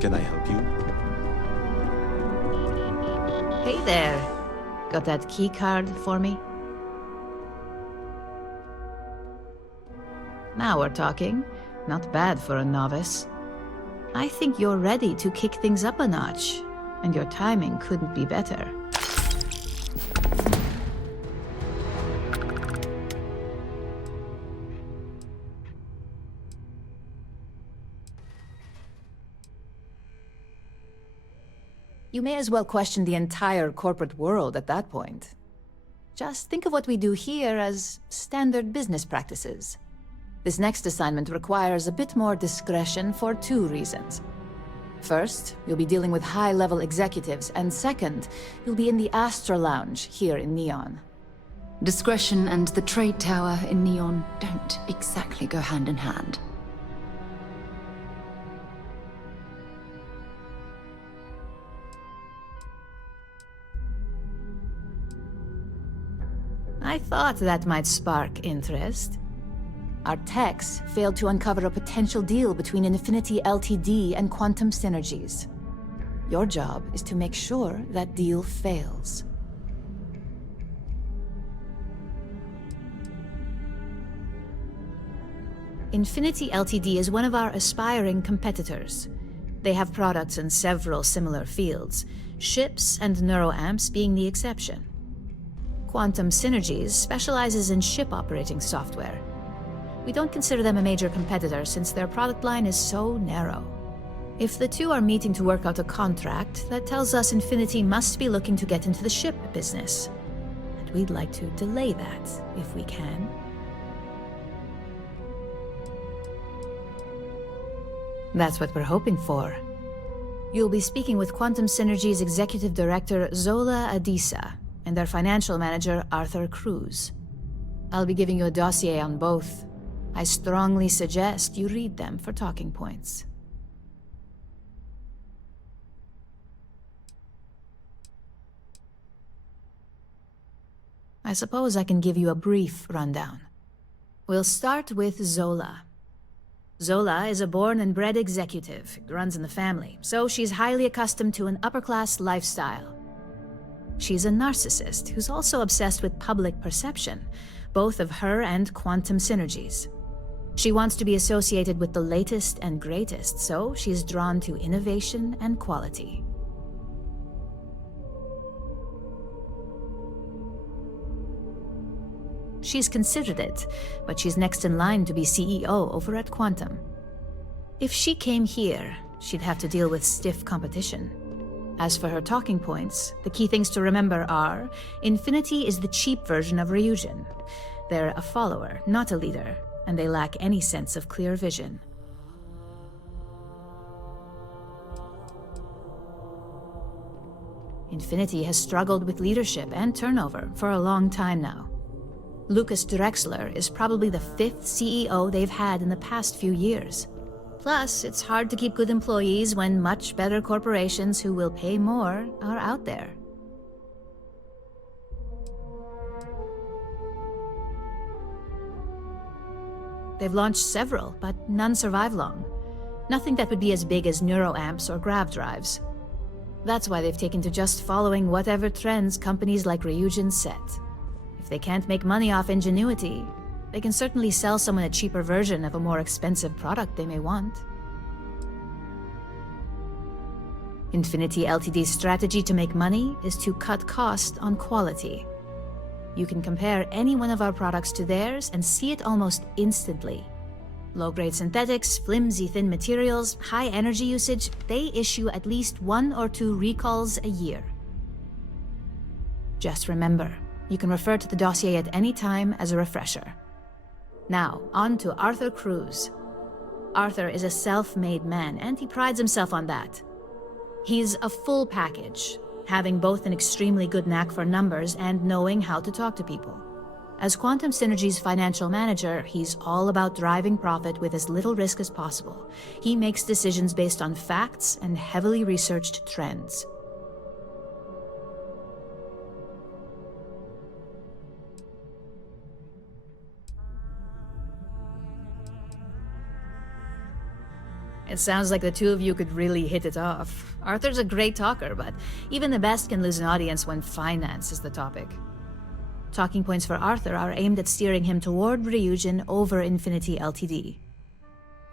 Can I help you? Hey there. Got that key card for me? Now we're talking. Not bad for a novice. I think you're ready to kick things up a notch, and your timing couldn't be better. You may as well question the entire corporate world at that point. Just think of what we do here as standard business practices. This next assignment requires a bit more discretion for 2 reasons. First, you'll be dealing with high-level executives, and second, you'll be in the Astra Lounge here in Neon. Discretion and the trade tower in Neon don't exactly go hand in hand. I thought that might spark interest. Our techs failed to uncover a potential deal between Infinity Ltd and Quantum Synergies. Your job is to make sure that deal fails. Infinity Ltd is one of our aspiring competitors. They have products in several similar fields, ships and neuroamps being the exception. Quantum Synergies specializes in ship operating software. We don't consider them a major competitor since their product line is so narrow. If the two are meeting to work out a contract, that tells us Infinity must be looking to get into the ship business. And we'd like to delay that, if we can. That's what we're hoping for. You'll be speaking with Quantum Synergy's Executive Director, Zola Adisa, and their financial manager, Cruz. I'll be giving you a dossier on both. I strongly suggest you read them for talking points. I suppose I can give you a brief rundown. We'll start with Zola. Zola is a born and bred executive. It runs in the family, so she's highly accustomed to an upper-class lifestyle. She's a narcissist who's also obsessed with public perception, both of her and Quantum Synergies. She wants to be associated with the latest and greatest, so she's drawn to innovation and quality. She's considered it, but she's next in line to be CEO over at Quantum. If she came here, she'd have to deal with stiff competition. As for her talking points, the key things to remember are, Infinity is the cheap version of Ryujin. They're a follower, not a leader, and they lack any sense of clear vision. Infinity has struggled with leadership and turnover for a long time now. Lucas Drexler is probably the 5th CEO they've had in the past few years. Plus, it's hard to keep good employees when much better corporations who will pay more are out there. They've launched several, but none survive long. Nothing that would be as big as neuroamps or grav drives. That's why they've taken to just following whatever trends companies like Ryujin set. If they can't make money off ingenuity, they can certainly sell someone a cheaper version of a more expensive product they may want. Infinity Ltd's strategy to make money is to cut cost on quality. You can compare any one of our products to theirs and see it almost instantly. Low-grade synthetics, flimsy thin materials, high energy usage, they issue at least 1 or 2 recalls a year. Just remember, you can refer to the dossier at any time as a refresher. Now, on to Cruz. Arthur is a self-made man, and he prides himself on that. He's a full package, having both an extremely good knack for numbers and knowing how to talk to people. As Quantum Synergy's financial manager, he's all about driving profit with as little risk as possible. He makes decisions based on facts and heavily researched trends. It sounds like the two of you could really hit it off. Arthur's a great talker, but even the best can lose an audience when finance is the topic. Talking points for Arthur are aimed at steering him toward Ryujin over Infinity Ltd.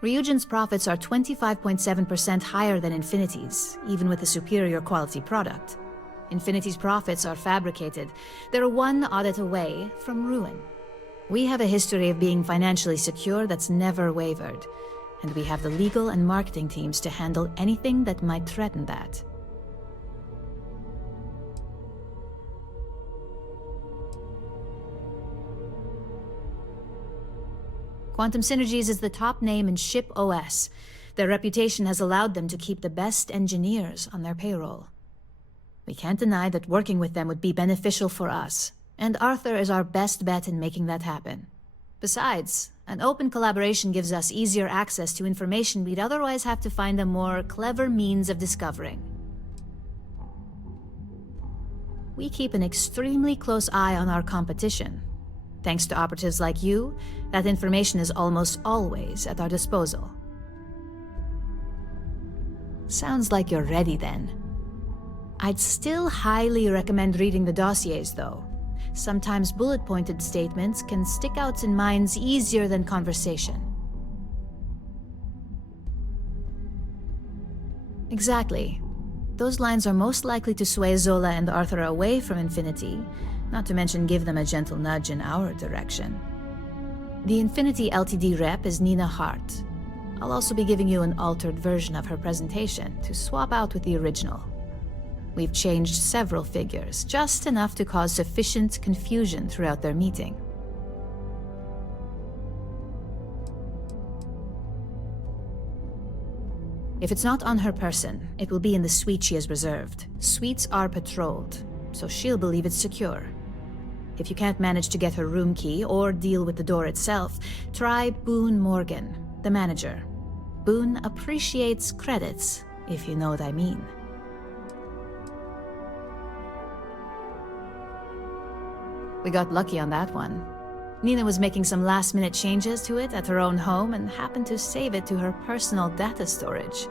Ryujin's profits are 25.7% higher than Infinity's, even with a superior quality product. Infinity's profits are fabricated. They're one audit away from ruin. We have a history of being financially secure that's never wavered, and we have the legal and marketing teams to handle anything that might threaten that. Quantum Synergies is the top name in ship OS. Their reputation has allowed them to keep the best engineers on their payroll. We can't deny that working with them would be beneficial for us, and Arthur is our best bet in making that happen. Besides, an open collaboration gives us easier access to information we'd otherwise have to find a more clever means of discovering. We keep an extremely close eye on our competition. Thanks to operatives like you, that information is almost always at our disposal. Sounds like you're ready then. I'd still highly recommend reading the dossiers, though. Sometimes bullet-pointed statements can stick out in minds easier than conversation. Exactly. Those lines are most likely to sway Zola and Arthur away from Infinity, not to mention give them a gentle nudge in our direction. The Infinity Ltd rep is Nina Hart. I'll also be giving you an altered version of her presentation to swap out with the original. We've changed several figures, just enough to cause sufficient confusion throughout their meeting. If it's not on her person, it will be in the suite she has reserved. Suites are patrolled, so she'll believe it's secure. If you can't manage to get her room key or deal with the door itself, try Boone Morgan, the manager. Boone appreciates credits, if you know what I mean. We got lucky on that one. Nina was making some last-minute changes to it at her own home and happened to save it to her personal data storage.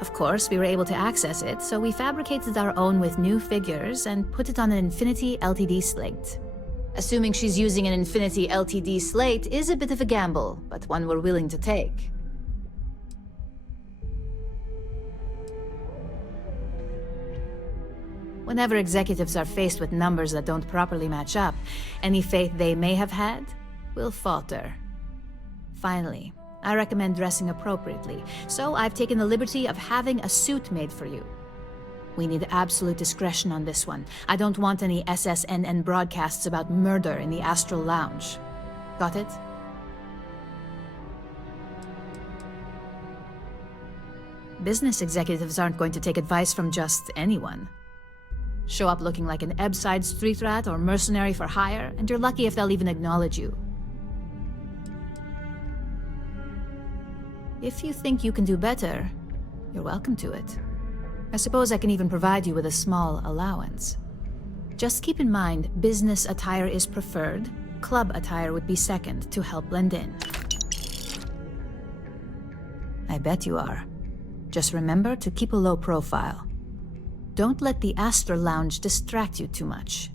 Of course, we were able to access it, so we fabricated our own with new figures and put it on an Infinity Ltd slate. Assuming she's using an Infinity Ltd slate is a bit of a gamble, but one we're willing to take. Whenever executives are faced with numbers that don't properly match up, any faith they may have had will falter. Finally, I recommend dressing appropriately, so I've taken the liberty of having a suit made for you. We need absolute discretion on this one. I don't want any SSNN broadcasts about murder in the Astral Lounge. Got it? Business executives aren't going to take advice from just anyone. Show up looking like an Ebbside street rat or mercenary for hire, and you're lucky if they'll even acknowledge you. If you think you can do better, you're welcome to it. I suppose I can even provide you with a small allowance. Just keep in mind, business attire is preferred. Club attire would be second to help blend in. I bet you are. Just remember to keep a low profile. Don't let the Astral Lounge distract you too much.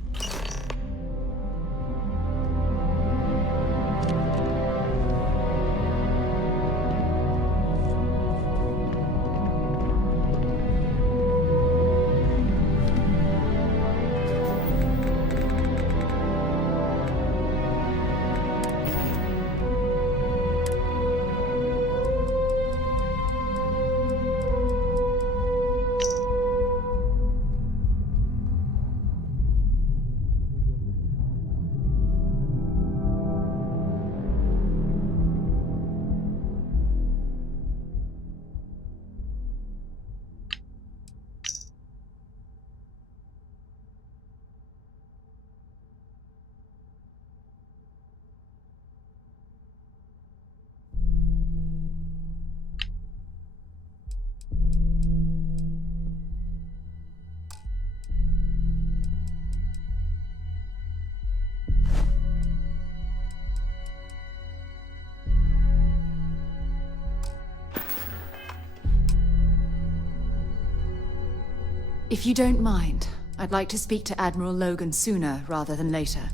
If you don't mind, I'd like to speak to Admiral Logan sooner rather than later.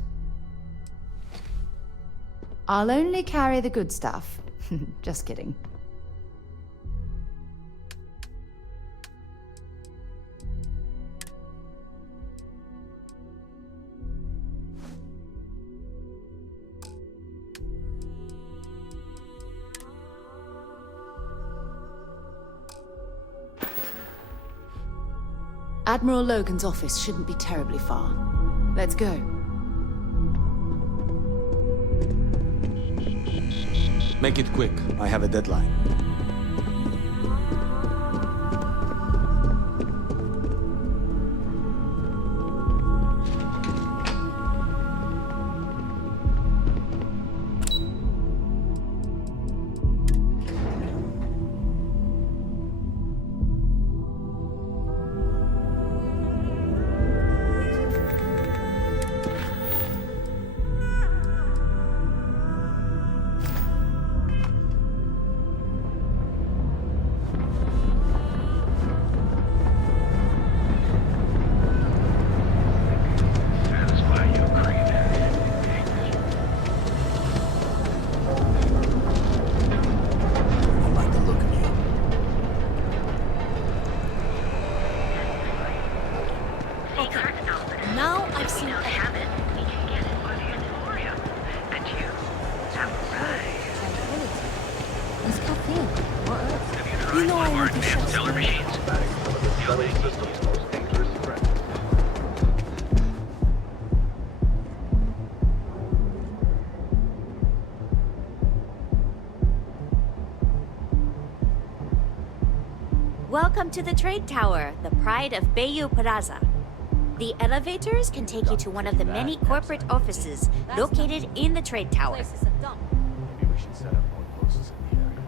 I'll only carry the good stuff. Just kidding. Admiral Logan's office shouldn't be terribly far. Let's go. Make it quick. I have a deadline. Welcome to the Trade Tower, the pride of Bayou Plaza. The elevators can take you to one of the many corporate offices located in the Trade Tower. Maybe we should set up more posts in the area.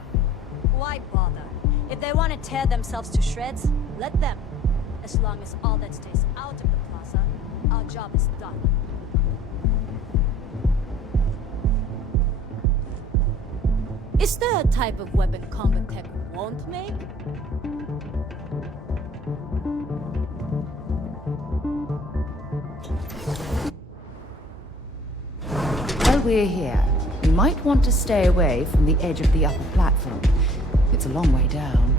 Why bother? If they want to tear themselves to shreds, let them. As long as all that stays out of the plaza, our job is done. Is there a type of weapon combat tech won't make? While we're here, we might want to stay away from the edge of the upper platform. It's a long way down.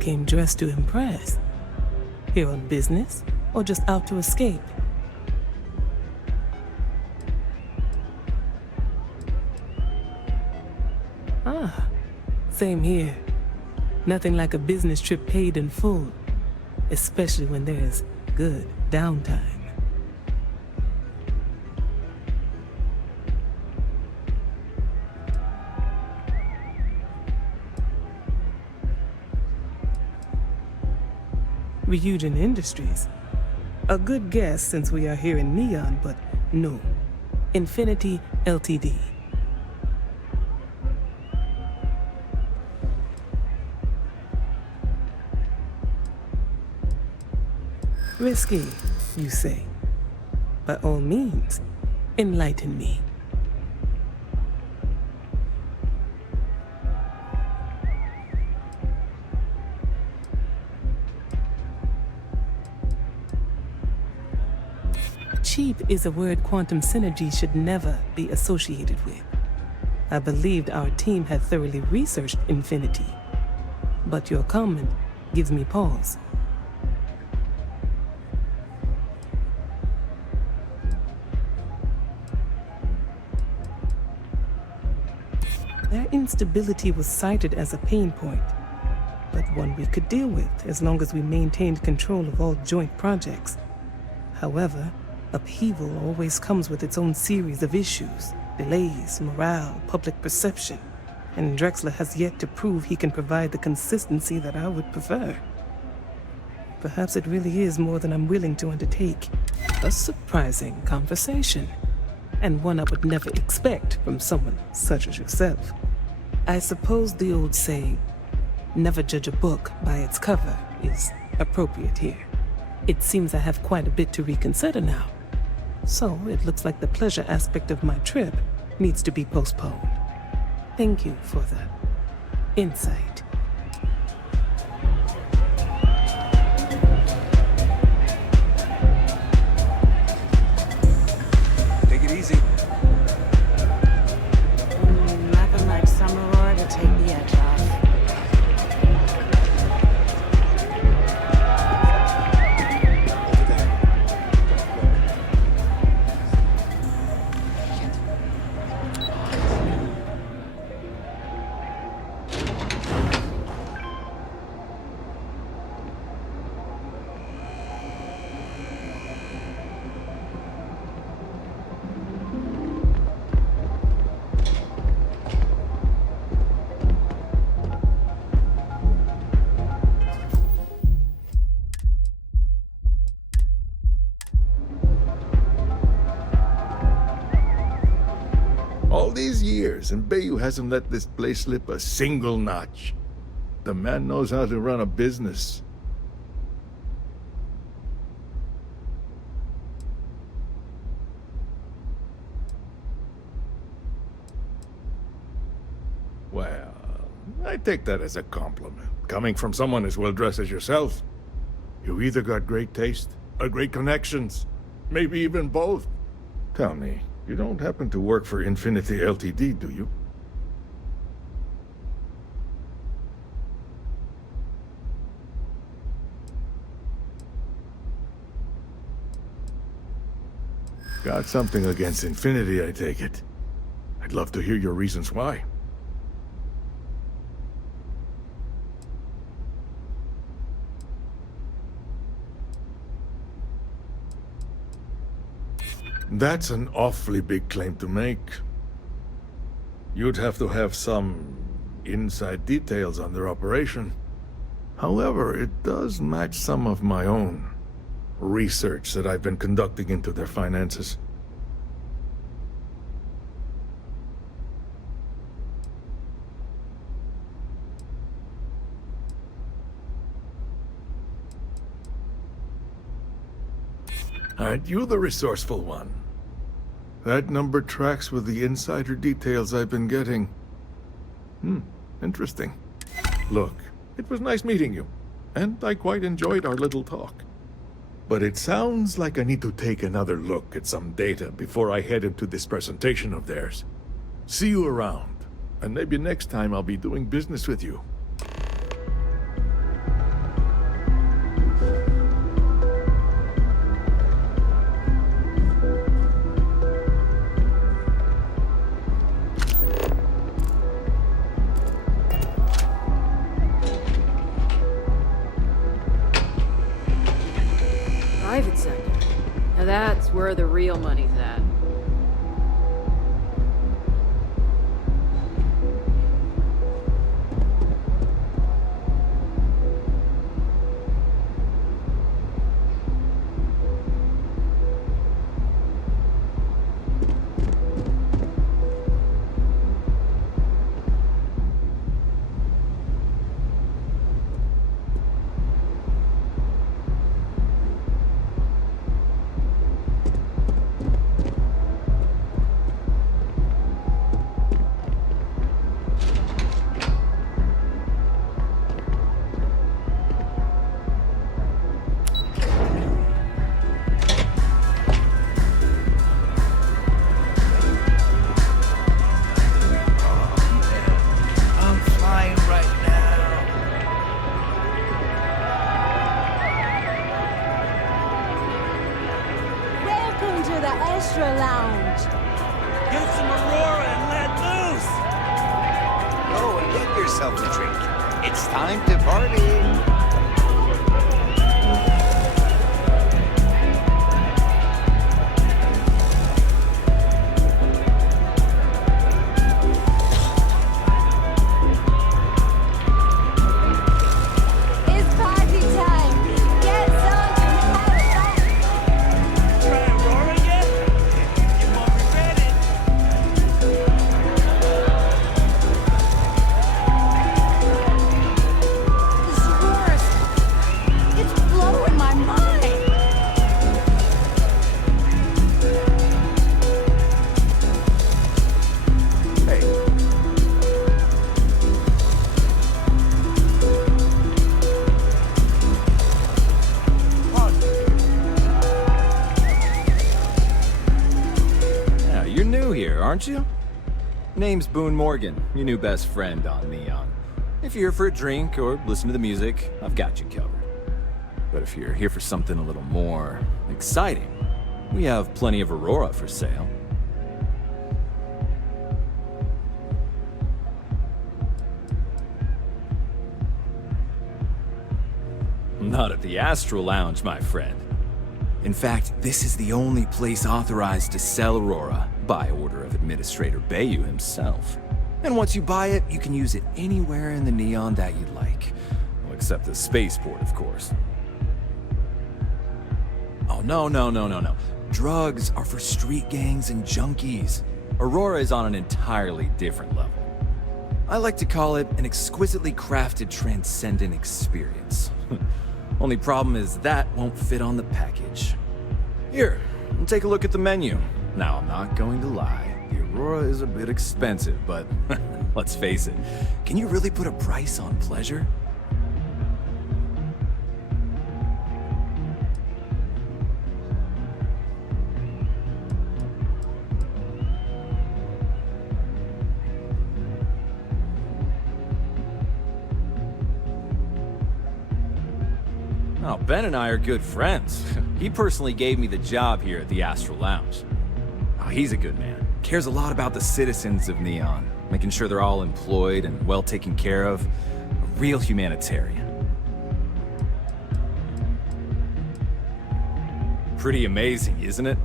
Came dressed to impress. Here on business, or just out to escape? Ah, same here. Nothing like a business trip paid in full, especially when there's good downtime. Ryujin Industries. A good guess since we are here in Neon, but no. Infinity Ltd. Risky, you say? By all means, enlighten me. Cheap is a word quantum synergy should never be associated with. I believed our team had thoroughly researched Infinity, but your comment gives me pause. Their instability was cited as a pain point, but one we could deal with as long as we maintained control of all joint projects. However, upheaval always comes with its own series of issues, delays, morale, public perception, and Drexler has yet to prove he can provide the consistency that I would prefer. Perhaps it really is more than I'm willing to undertake. A surprising conversation, and one I would never expect from someone such as yourself. I suppose the old saying, never judge a book by its cover, is appropriate here. It seems I have quite a bit to reconsider now. So it looks like the pleasure aspect of my trip needs to be postponed. Thank you for the insight. Take it easy. Nothing like summer roar to take the edge off. All these years, and Bayou hasn't let this place slip a single notch. The man knows how to run a business. Well, I take that as a compliment. Coming from someone as well-dressed as yourself. You either got great taste, or great connections. Maybe even both. Tell me, you don't happen to work for Infinity Ltd, do you? Got something against Infinity, I take it. I'd love to hear your reasons why. That's an awfully big claim to make. You'd have to have some inside details on their operation. However, it does match some of my own research that I've been conducting into their finances. Aren't you the resourceful one? That number tracks with the insider details I've been getting. Interesting. Look, it was nice meeting you, and I quite enjoyed our little talk. But it sounds like I need to take another look at some data before I head into this presentation of theirs. See you around, and maybe next time I'll be doing business with you. that's where the real money's at. Aren't you? Name's Boone Morgan, your new best friend on Neon. If you're here for a drink or listen to the music, I've got you covered. But if you're here for something a little more exciting, we have plenty of Aurora for sale. Not at the Astral Lounge, my friend. In fact, this is the only place authorized to sell Aurora by order of Administrator Bayou himself. And once you buy it, you can use it anywhere in the Neon that you'd like. Well, except the spaceport, of course. Oh, no. Drugs are for street gangs and junkies. Aurora is on an entirely different level. I like to call it an exquisitely crafted transcendent experience. Only problem is that won't fit on the package. Here, take a look at the menu. Now, I'm not going to lie. The Aurora is a bit expensive, but let's face it. Can you really put a price on pleasure? Oh, Ben and I are good friends. He personally gave me the job here at the Astral Lounge. Oh, he's a good man. Cares a lot about the citizens of Neon, making sure they're all employed and well taken care of. A real humanitarian. Pretty amazing, isn't it?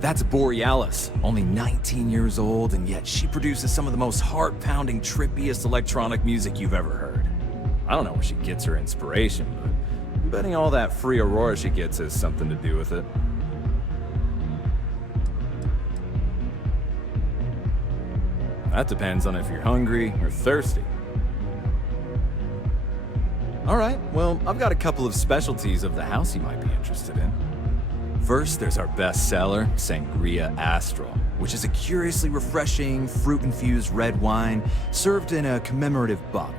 That's Borealis, only 19 years old, and yet she produces some of the most heart-pounding, trippiest electronic music you've ever heard. I don't know where she gets her inspiration, but I'm betting all that free Aurora she gets has something to do with it. That depends on if you're hungry or thirsty. All right, well, I've got a couple of specialties of the house you might be interested in. First, there's our best seller, Sangria Astral, which is a curiously refreshing, fruit-infused red wine served in a commemorative bottle.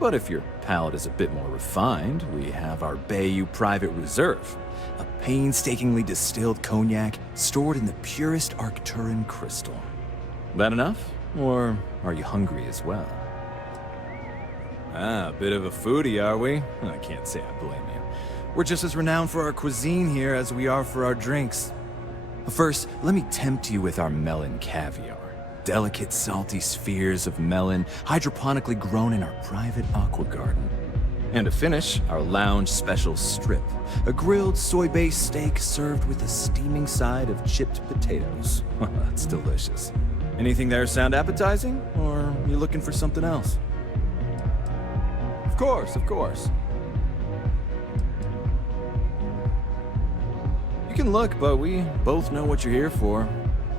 But if your palate is a bit more refined, we have our Bayou Private Reserve, a painstakingly distilled cognac stored in the purest Arcturan crystal. That enough? Or are you hungry as well? Ah, a bit of a foodie, are we? I can't say I blame you. We're just as renowned for our cuisine here as we are for our drinks. First, let me tempt you with our melon caviar. Delicate, salty spheres of melon, hydroponically grown in our private aqua garden. And to finish, our lounge special strip. A grilled soy-based steak served with a steaming side of chipped potatoes. That's delicious. Anything there sound appetizing? Or are you looking for something else? Of course, of course. You can look, but we both know what you're here for.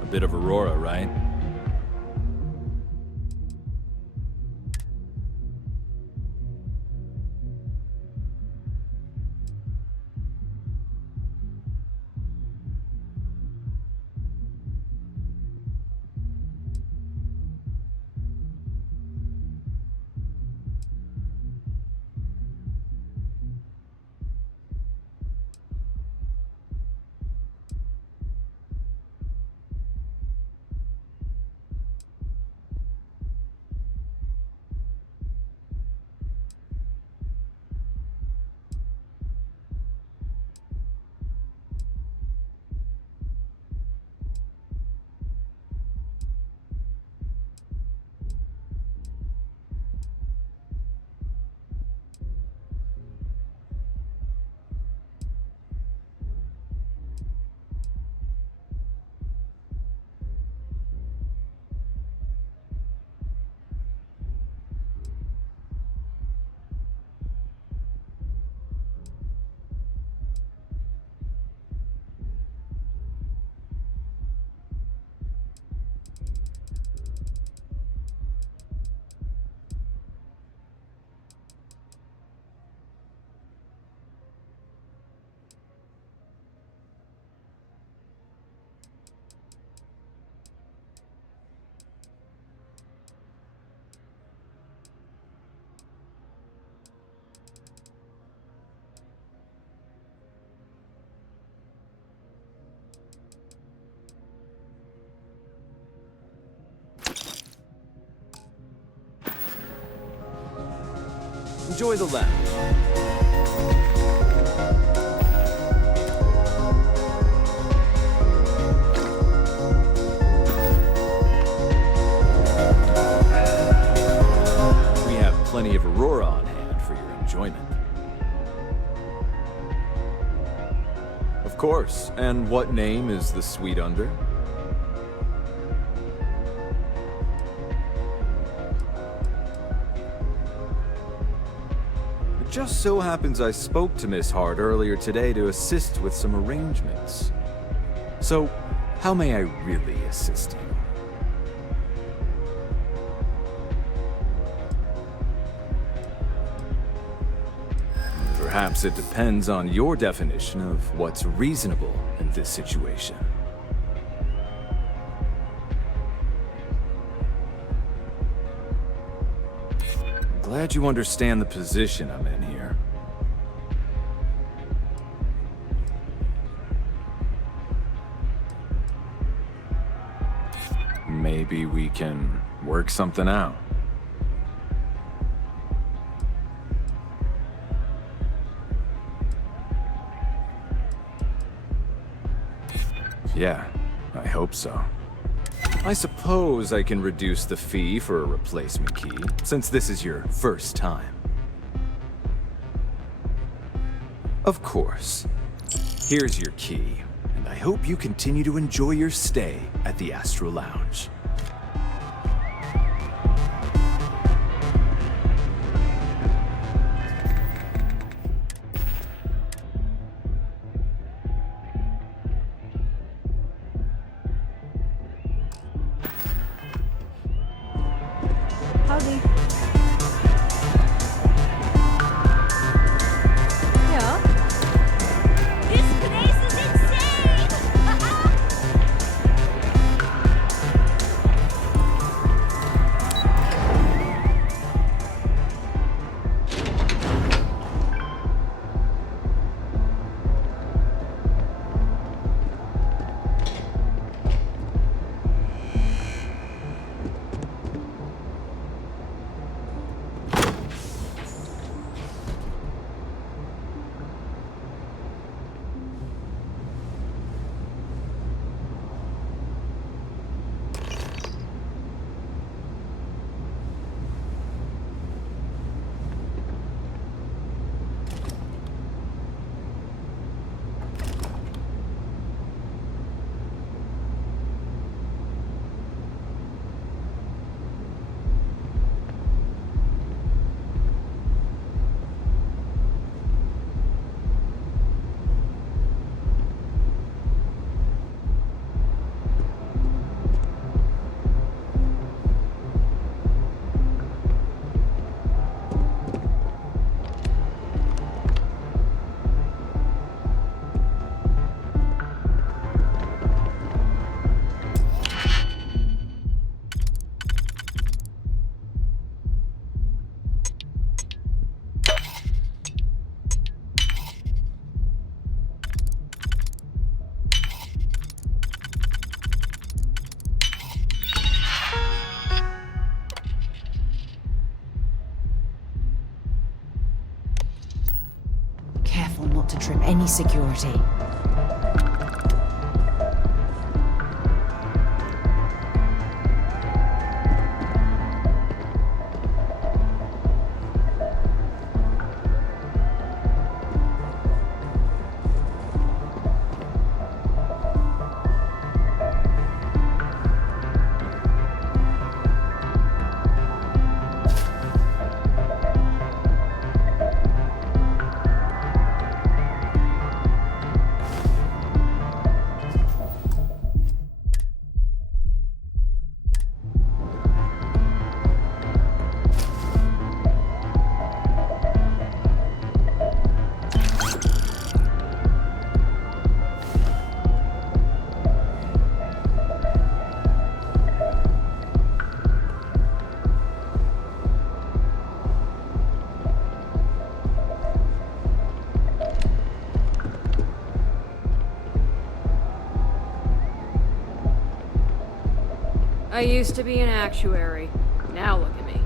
A bit of Aurora, right? Enjoy the lounge. We have plenty of Aurora on hand for your enjoyment. Of course. And what name is the suite under? It just so happens I spoke to Miss Hart earlier today to assist with some arrangements. So, how may I really assist you? Perhaps it depends on your definition of what's reasonable in this situation. I'm glad you understand the position I'm in here. Maybe we can work something out. Yeah, I hope so. I suppose I can reduce the fee for a replacement key, since this is your first time. Of course. Here's your key, and I hope you continue to enjoy your stay at the Astro Lounge. Howdy. Yeah? This place is insane! me security. I used to be an actuary. Now look at me.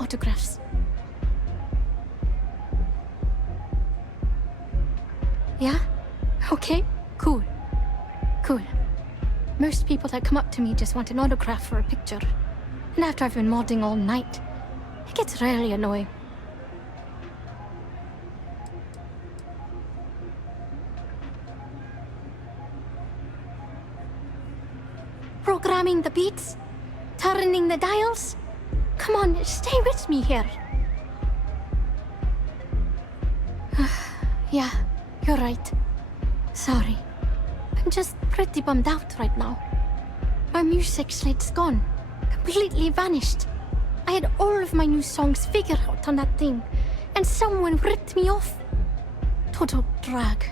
Autographs. Yeah? Okay, cool. Cool. Most people that come up to me just want an autograph or a picture. And after I've been modding all night, it gets really annoying. Programming the beats? Turning the dials? Come on, stay with me here. Yeah, you're right. Sorry. I'm just pretty bummed out right now. My music slate's gone. Completely vanished. I had all of my new songs figured out on that thing, and someone ripped me off. Total drag.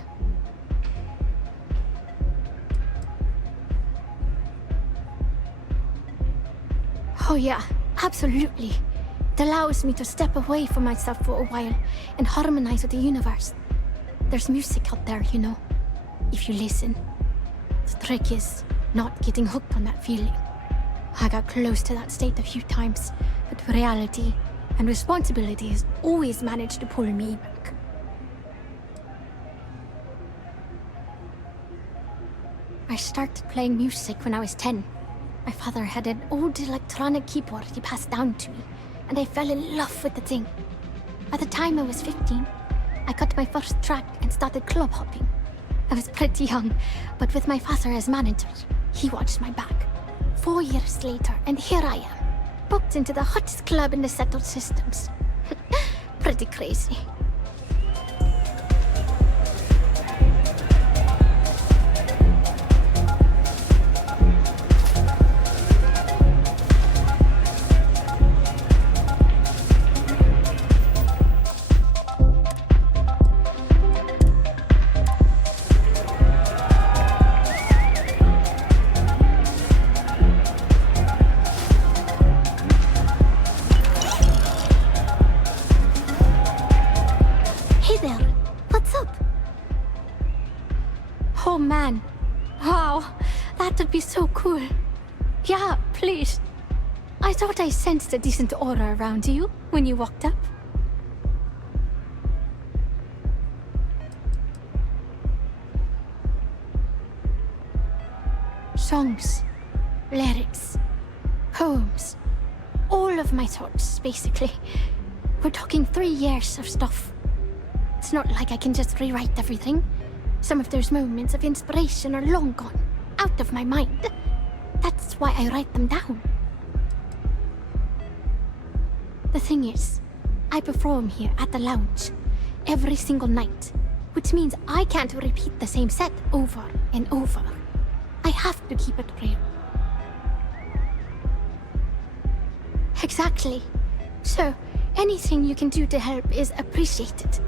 Oh yeah. Absolutely. It allows me to step away from myself for a while and harmonize with the universe. There's music out there, you know, if you listen. The trick is not getting hooked on that feeling. I got close to that state a few times, but reality and responsibility has always managed to pull me back. I started playing music when I was 10. My father had an old electronic keyboard he passed down to me, and I fell in love with the thing. By the time I was 15, I got my first track and started club hopping. I was pretty young, but with my father as manager, he watched my back. 4 years later, and here I am, booked into the hottest club in the settled systems. Pretty crazy. So cool. Yeah, please. I thought I sensed a decent aura around you when you walked up. Songs, lyrics, poems, all of my thoughts, basically. We're talking 3 years of stuff. It's not like I can just rewrite everything. Some of those moments of inspiration are long gone, out of my mind. That's why I write them down. The thing is, I perform here at the lounge every single night, which means I can't repeat the same set over and over. I have to keep it real. Exactly. So, anything you can do to help is appreciated.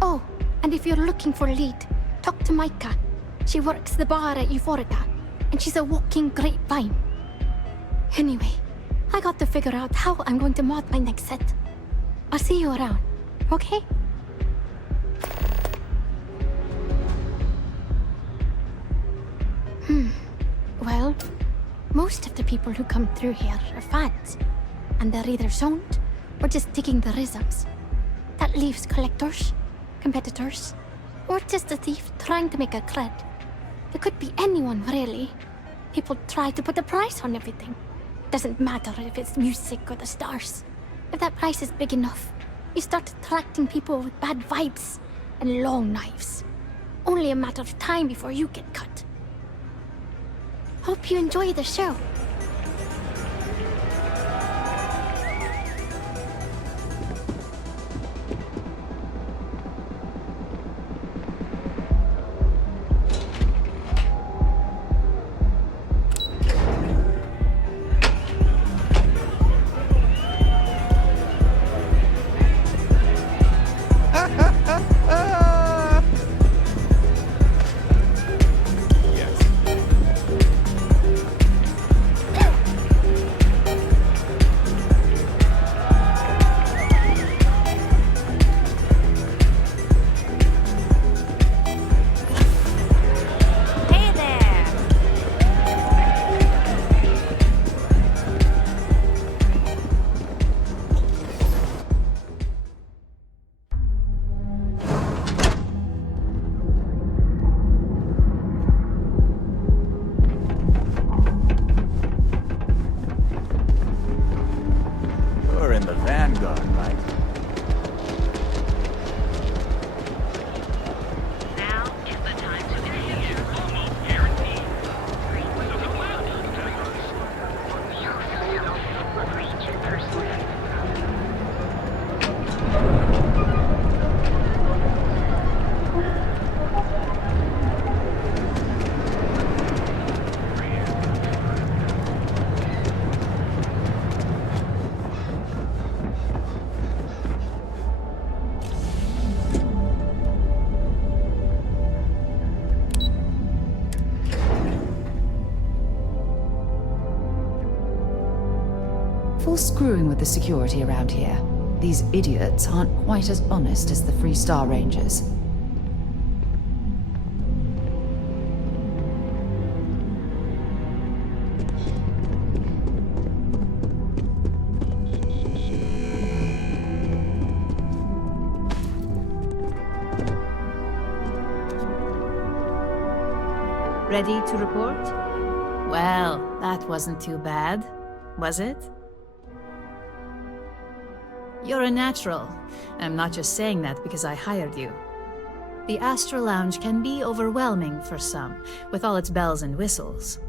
Oh, and if you're looking for a lead, talk to Micah. She works the bar at Euphorica, and she's a walking grapevine. Anyway, I got to figure out how I'm going to mod my next set. I'll see you around, okay? Well, most of the people who come through here are fans, and they're either zoned or just digging the rhythms. That leaves collectors, competitors, or just a thief trying to make a cred. It could be anyone, really. People try to put a price on everything. Doesn't matter if it's music or the stars. If that price is big enough, you start attracting people with bad vibes and long knives. Only a matter of time before you get cut. Hope you enjoy the show. Full screwing with the security around here. These idiots aren't quite as honest as the Free Star Rangers. Ready to report? Well, that wasn't too bad, was it? You're a natural. I'm not just saying that because I hired you. The Astral Lounge can be overwhelming for some, with all its bells and whistles.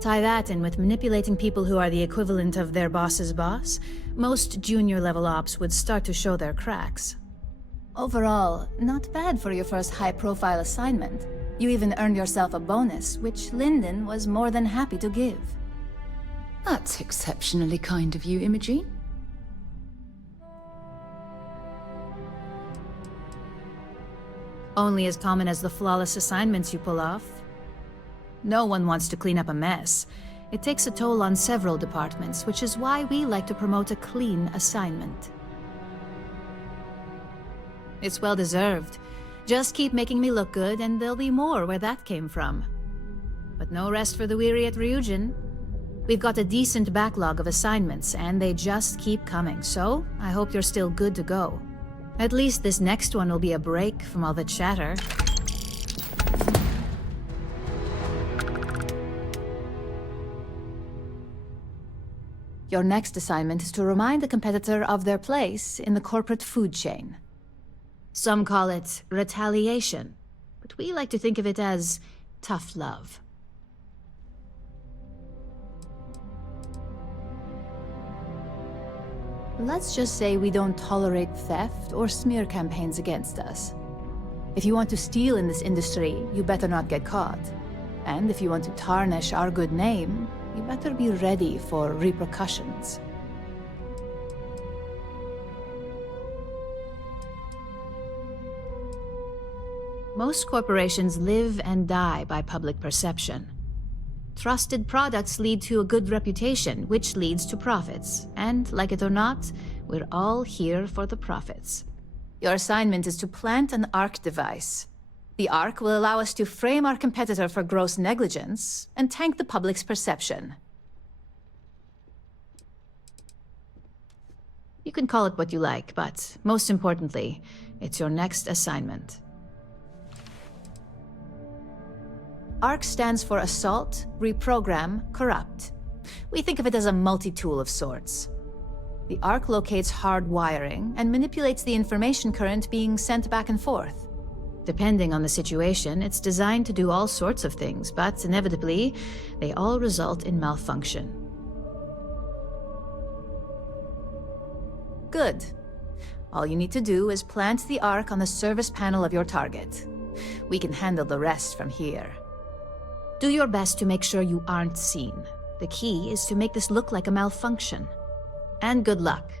Tie that in with manipulating people who are the equivalent of their boss's boss, most junior-level ops would start to show their cracks. Overall, not bad for your first high-profile assignment. You even earned yourself a bonus, which Lyndon was more than happy to give. That's exceptionally kind of you, Imogene. Only as common as the flawless assignments you pull off. No one wants to clean up a mess. It takes a toll on several departments, which is why we like to promote a clean assignment. It's well deserved. Just keep making me look good, and there'll be more where that came from. But no rest for the weary at Ryujin. We've got a decent backlog of assignments, and they just keep coming, so I hope you're still good to go. At least this next one will be a break from all the chatter. Your next assignment is to remind the competitor of their place in the corporate food chain. Some call it retaliation. but we like to think of it as tough love. Let's just say we don't tolerate theft or smear campaigns against us. If you want to steal in this industry, you better not get caught. And if you want to tarnish our good name, you better be ready for repercussions. Most corporations live and die by public perception. Trusted products lead to a good reputation, which leads to profits. And, like it or not, we're all here for the profits. Your assignment is to plant an ARC device. The ARC will allow us to frame our competitor for gross negligence and tank the public's perception. You can call it what you like, but most importantly, it's your next assignment. ARC stands for Assault, Reprogram, Corrupt. We think of it as a multi-tool of sorts. The ARC locates hard wiring and manipulates the information current being sent back and forth. Depending on the situation, it's designed to do all sorts of things, but inevitably, they all result in malfunction. Good. All you need to do is plant the ARC on the service panel of your target. We can handle the rest from here. Do your best to make sure you aren't seen. The key is to make this look like a malfunction. And good luck.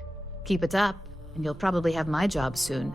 Keep it up, and you'll probably have my job soon.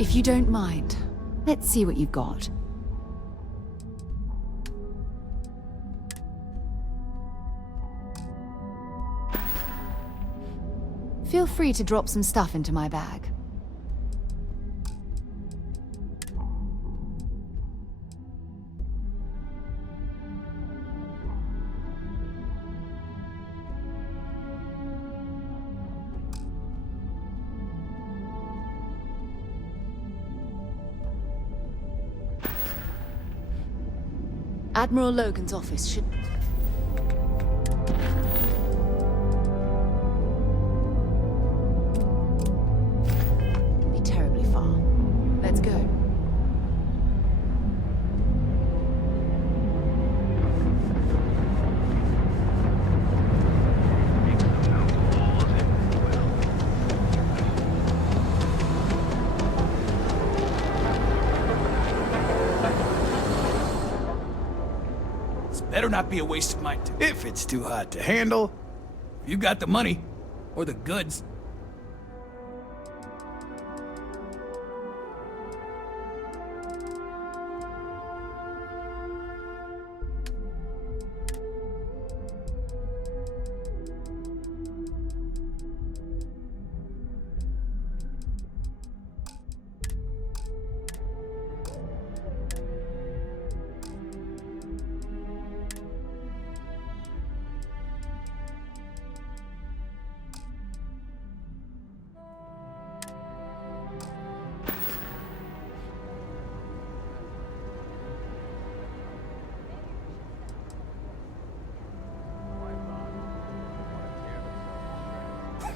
If you don't mind, let's see what you've got. Feel free to drop some stuff into my bag. Admiral Logan's office should... be terribly far. Let's go. Better not be a waste of my time. If it's too hot to handle, you got the money. Or the goods.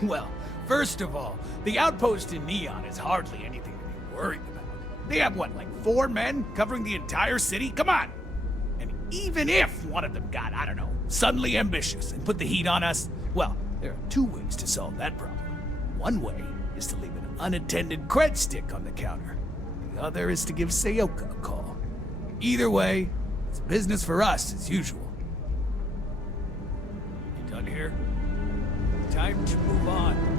Well, first of all, the outpost in Neon is hardly anything to be worried about. They have what, like 4 men covering the entire city? Come on! And even if one of them got, I don't know, suddenly ambitious and put the heat on us, well, there are 2 ways to solve that problem. One way is to leave an unattended cred stick on the counter. The other is to give Sayoka a call. Either way, it's business for us as usual. You done here? Time to move on.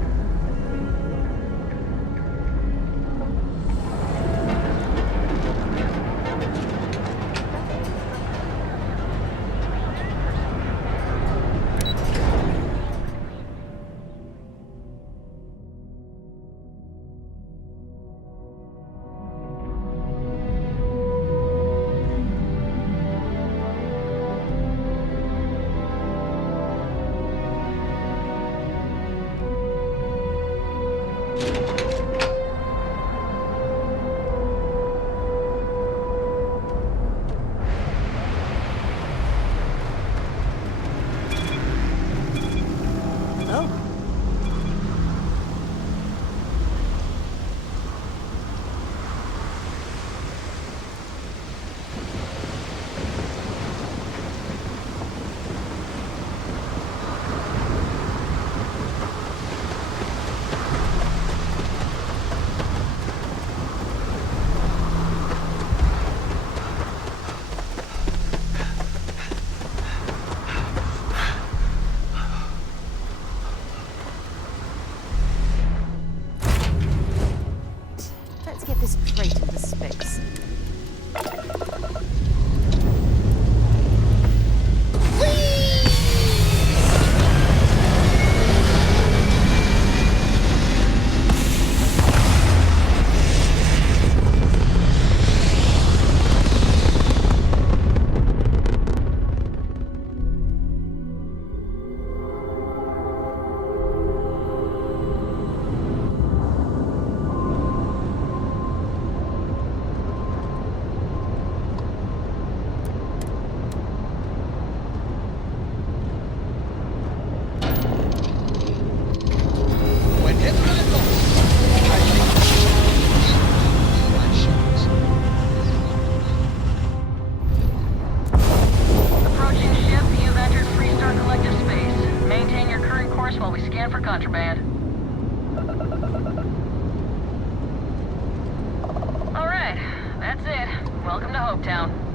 Welcome to Hopetown.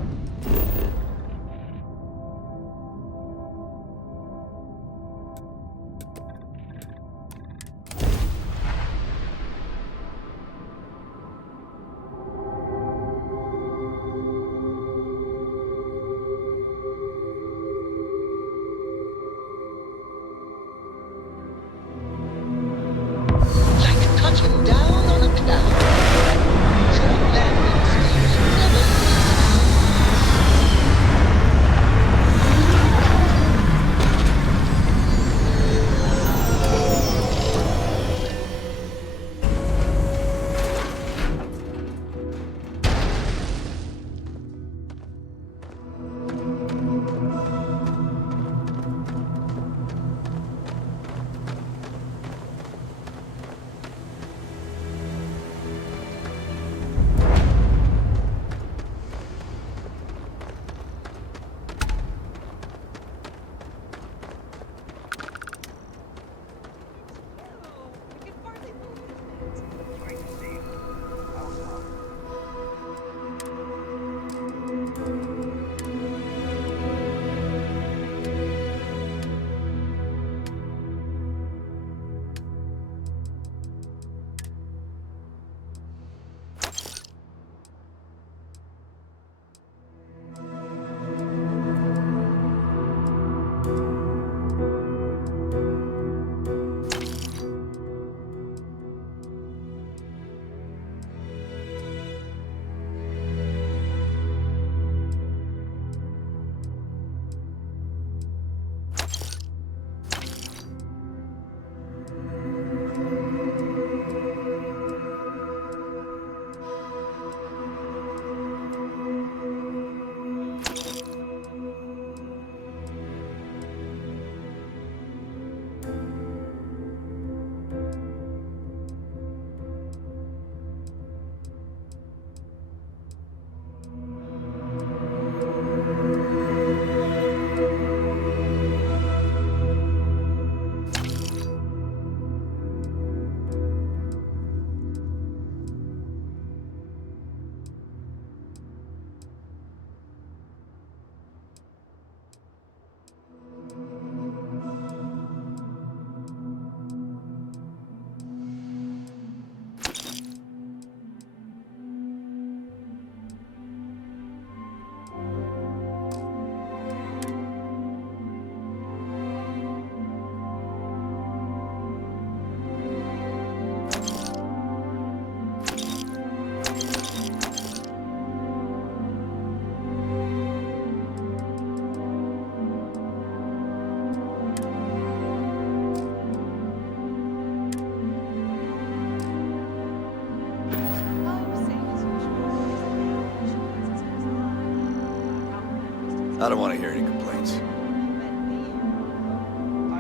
I don't want to hear any complaints. I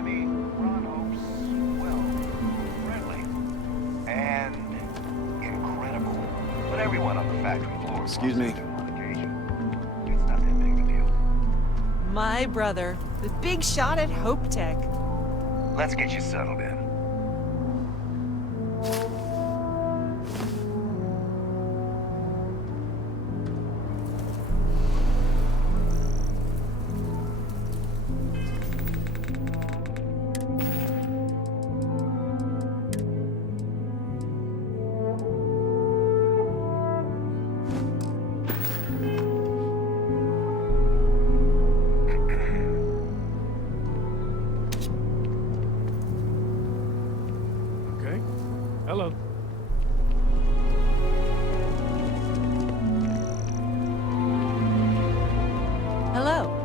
mean, Ron Hope's, well, friendly. And incredible. But everyone on the factory floor... Excuse me. On occasion. It's not that big of a deal. My brother, the big shot at Hopetech. Let's get you settled in. Hello. Hello.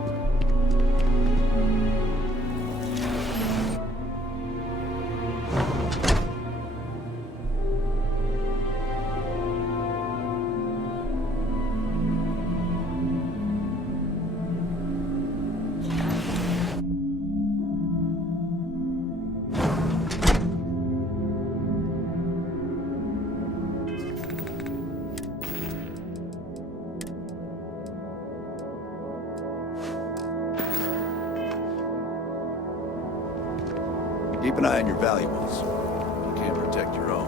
Keep an eye on your valuables. You can't protect your own.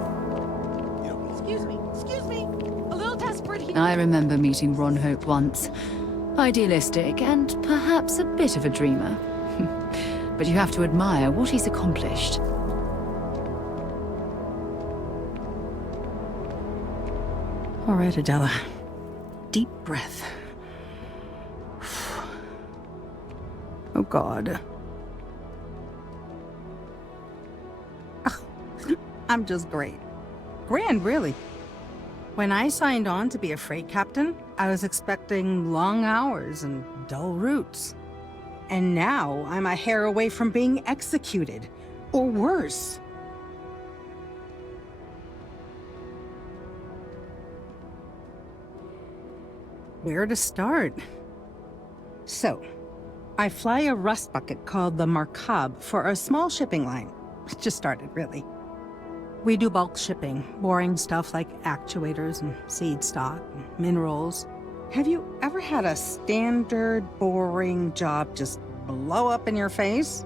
Excuse me. A little desperate here. I remember meeting Ron Hope once. Idealistic and perhaps a bit of a dreamer. But you have to admire what he's accomplished. All right, Adela. Deep breath. Oh, God. I'm just great. Grand, really. When I signed on to be a freight captain, I was expecting long hours and dull routes. And now I'm a hair away from being executed. Or worse. Where to start? So, I fly a rust bucket called the Markab for a small shipping line. It just started, really. We do bulk shipping, boring stuff like actuators and seed stock and minerals. Have you ever had a standard, boring job just blow up in your face?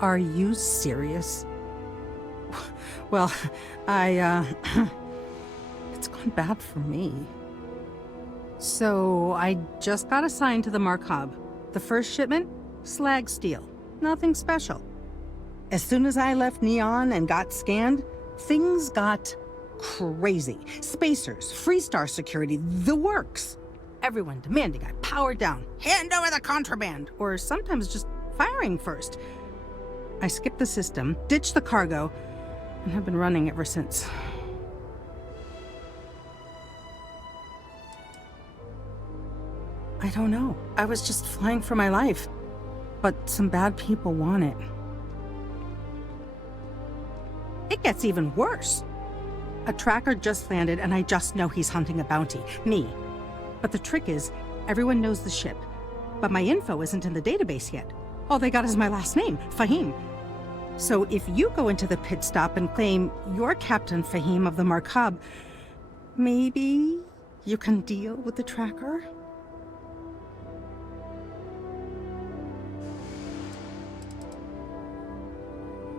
Are you serious? Well, it's gone bad for me. So, I just got assigned to the Markab. The first shipment? Slag steel. Nothing special. As soon as I left Neon and got scanned, things got crazy. Spacers, Freestar security, the works. Everyone demanding I power down, hand over the contraband, or sometimes just firing first. I skipped the system, ditched the cargo, and have been running ever since. I don't know. I was just flying for my life. But some bad people want it. It gets even worse. A tracker just landed and I just know he's hunting a bounty. Me. But the trick is, everyone knows the ship. But my info isn't in the database yet. All they got is my last name, Fahim. So if you go into the pit stop and claim you're Captain Fahim of the Markab, maybe you can deal with the tracker?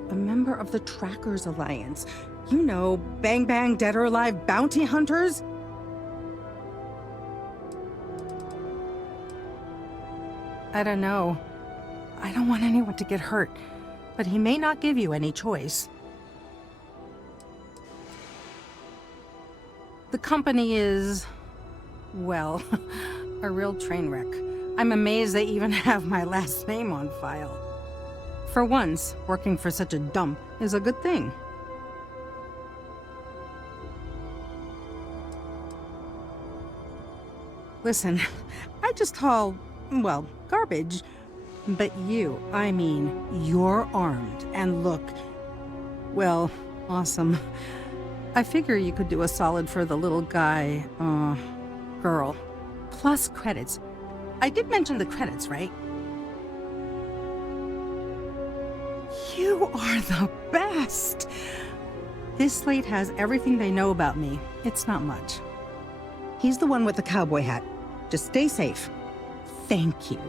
A member of the Trackers Alliance. You know, bang bang, dead or alive bounty hunters? I don't know. I don't want anyone to get hurt. But he may not give you any choice. The company is, well, a real train wreck. I'm amazed they even have my last name on file. For once, working for such a dump is a good thing. Listen, I just haul, well, garbage, But you, I mean, you're armed and look, well, awesome. I figure you could do a solid for the little guy, girl. Plus credits. I did mention the credits, right? You are the best! This slate has everything they know about me. It's not much. He's the one with the cowboy hat. Just stay safe. Thank you.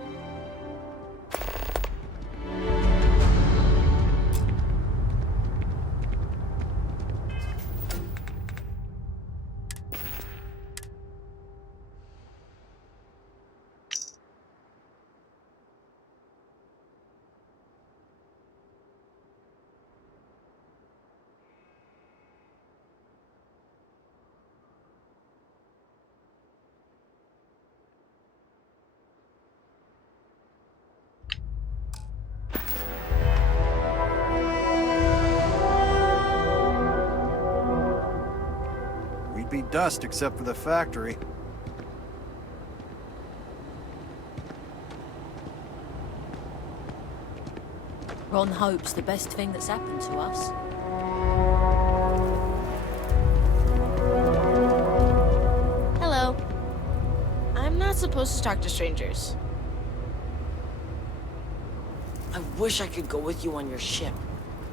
Be dust except for the factory. Ron Hope's the best thing that's happened to us. Hello. I'm not supposed to talk to strangers. I wish I could go with you on your ship,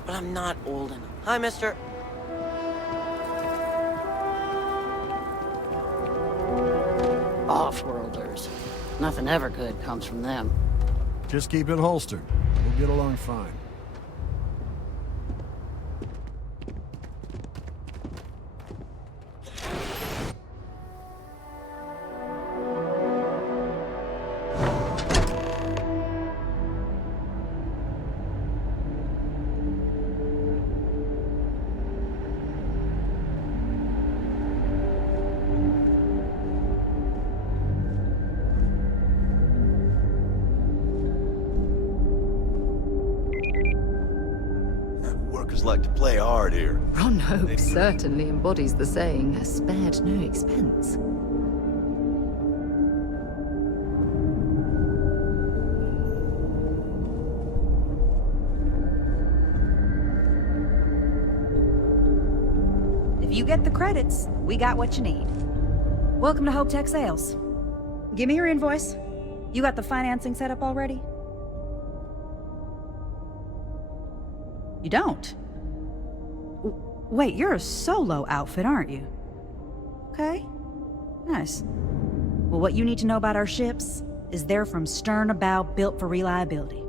but I'm not old enough. Hi, mister. Off-worlders. Nothing ever good comes from them. Just keep it holstered. We'll get along fine. Like to play hard here. Ron Hope certainly embodies the saying, spared no expense. If you get the credits, we got what you need. Welcome to Hopetech Sales. Give me your invoice. You got the financing set up already? You don't? Wait, you're a solo outfit, aren't you? Okay. Nice. Well, what you need to know about our ships is they're from stern to bow, built for reliability.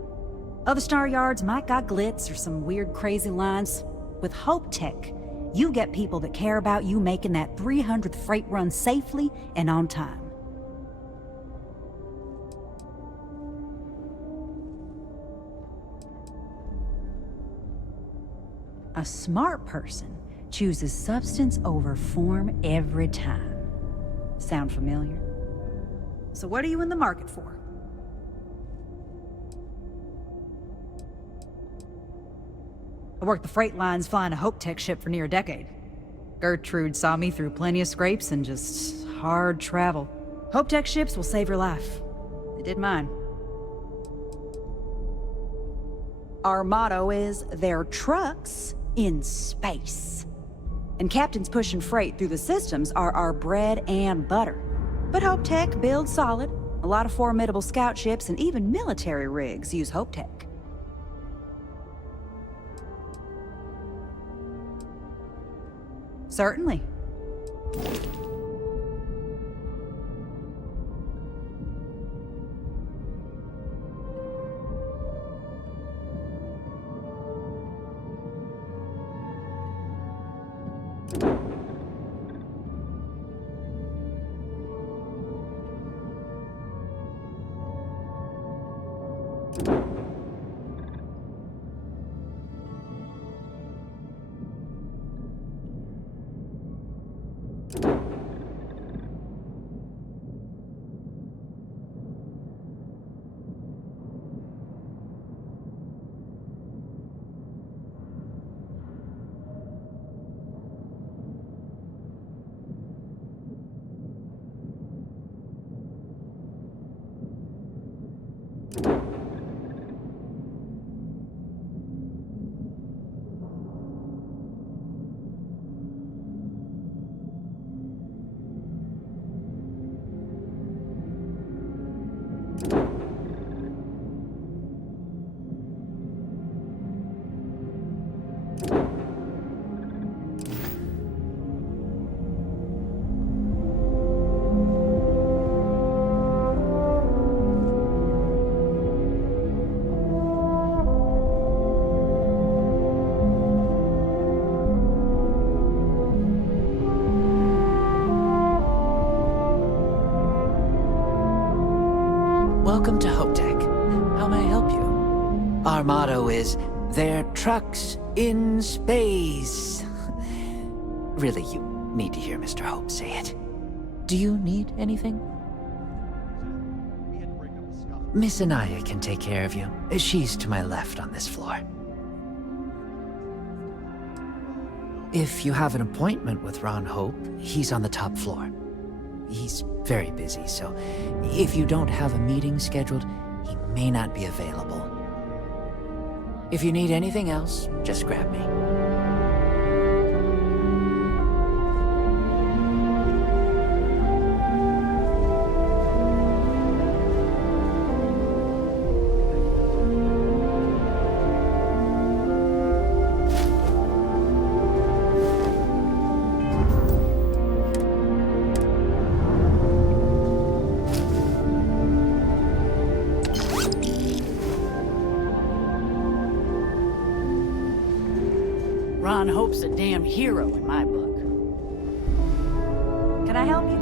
Other Staryards might got glitz or some weird crazy lines. With Hopetech, you get people that care about you making that 300th freight run safely and on time. A smart person chooses substance over form every time. Sound familiar? So what are you in the market for? I worked the freight lines flying a Hopetech ship for near a decade. Gertrude saw me through plenty of scrapes and just hard travel. Hopetech ships will save your life. They did mine. Our motto is, they're trucks in space. And captains pushing freight through the systems are our bread and butter. But Hopetech builds solid. A lot of formidable scout ships and even military rigs use Hopetech. Certainly. to Hopetech. How may I help you? Our motto is, "They're trucks in space." Really, you need to hear Mr. Hope say it. Do you need anything? Miss Anaya can take care of you. She's to my left on this floor. If you have an appointment with Ron Hope, he's on the top floor. He's very busy, so if you don't have a meeting scheduled, he may not be available. If you need anything else, just grab me. Ron Hope's a damn hero in my book. Can I help you?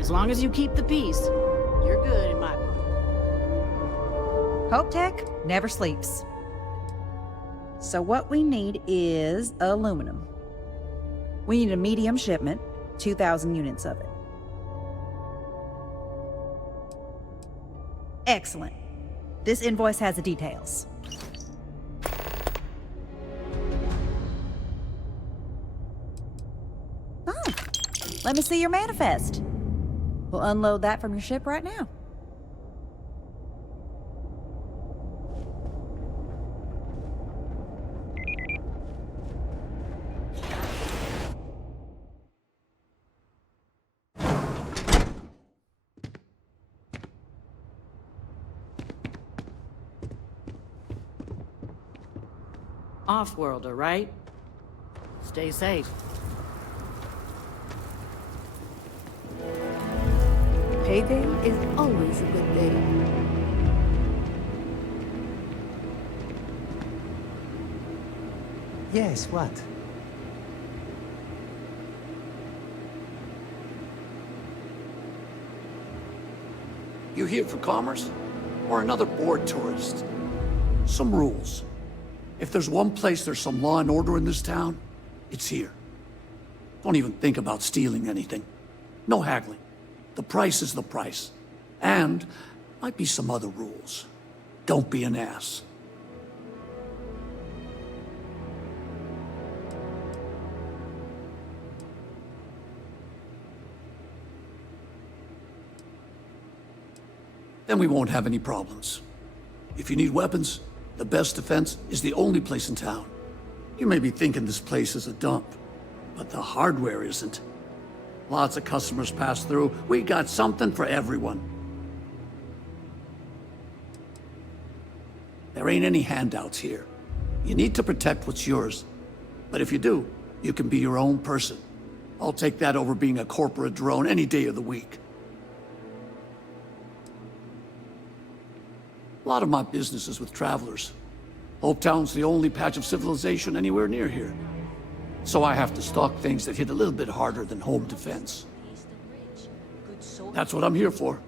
As long as you keep the peace, you're good in my book. Hopetech never sleeps. So what we need is aluminum. We need a medium shipment, 2,000 units of it. Excellent. This invoice has the details. Oh, let me see your manifest. We'll unload that from your ship right now. off-worlder, right? Stay safe. Payday is always a good day. Yes, what? You here for commerce? Or another bored tourist? Some rules. If there's one place there's some law and order in this town, it's here. Don't even think about stealing anything. No haggling. The price is the price. And might be some other rules. Don't be an ass. Then we won't have any problems. If you need weapons, the best defense is the only place in town. You may be thinking this place is a dump, but the hardware isn't. Lots of customers pass through. We got something for everyone. There ain't any handouts here. You need to protect what's yours. But if you do, you can be your own person. I'll take that over being a corporate drone any day of the week. A lot of my business is with travelers. Hopetown's the only patch of civilization anywhere near here. So I have to stock things that hit a little bit harder than home defense. That's what I'm here for.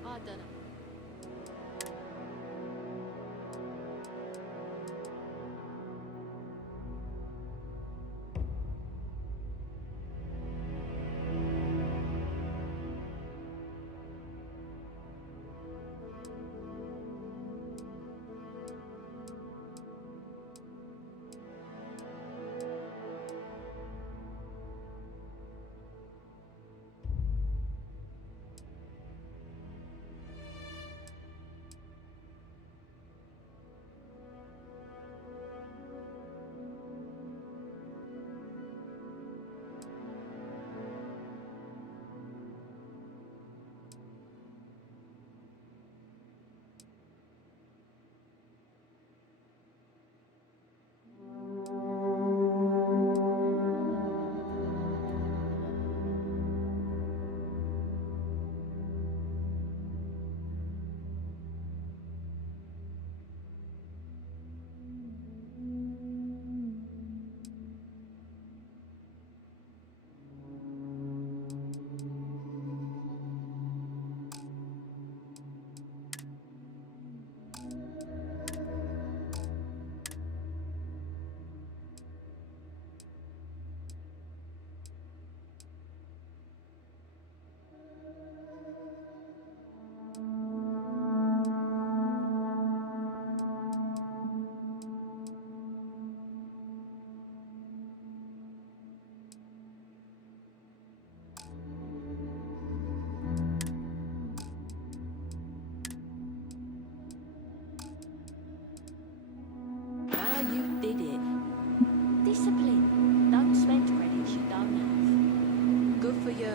Discipline. Don't spend credits you don't have. Good for you.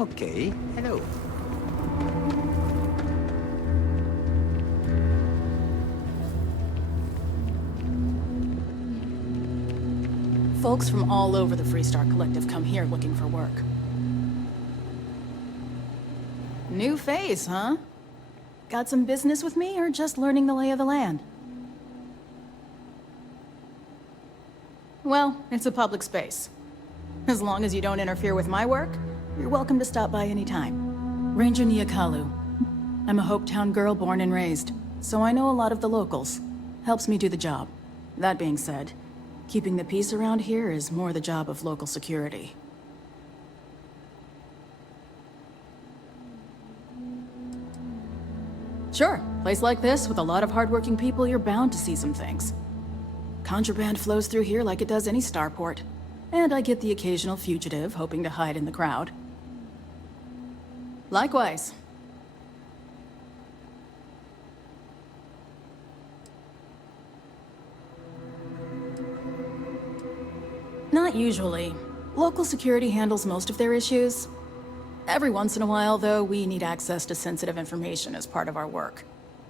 Okay, hello. Folks from all over the Freestar Collective come here looking for work. New face, huh? Got some business with me, or just learning the lay of the land? Well, it's a public space. As long as you don't interfere with my work, you're welcome to stop by any time. Ranger Nyakalu. I'm a Hopetown girl born and raised, so I know a lot of the locals. Helps me do the job. That being said, keeping the peace around here is more the job of local security. Sure, place like this with a lot of hardworking people, you're bound to see some things. Contraband flows through here like it does any starport. And I get the occasional fugitive hoping to hide in the crowd. Likewise. Not usually. Local security handles most of their issues. Every once in a while, though, we need access to sensitive information as part of our work.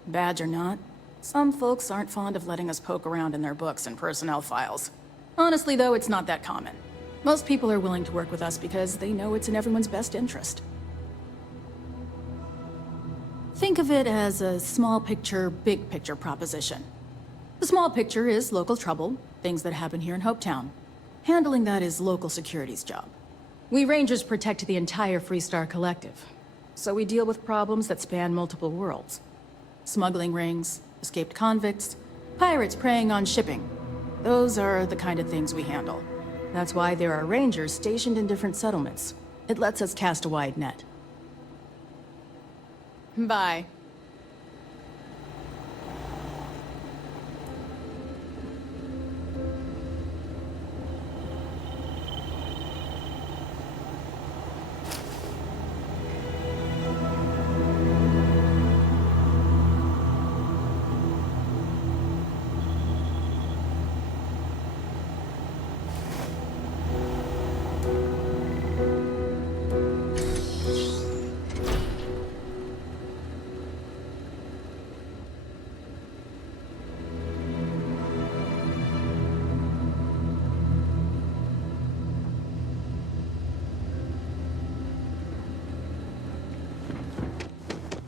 Badge or not, Some folks aren't fond of letting us poke around in their books and personnel files. Honestly, though, it's not that common. Most people are willing to work with us because they know it's in everyone's best interest. Think of it as a small picture, big picture proposition. The small picture is local trouble, things that happen here in Hopetown. Handling that is local security's job. We Rangers protect the entire Freestar Collective, so we deal with problems that span multiple worlds. Smuggling rings, escaped convicts, pirates preying on shipping. Those are the kind of things we handle. That's why there are Rangers stationed in different settlements. It lets us cast a wide net. Bye.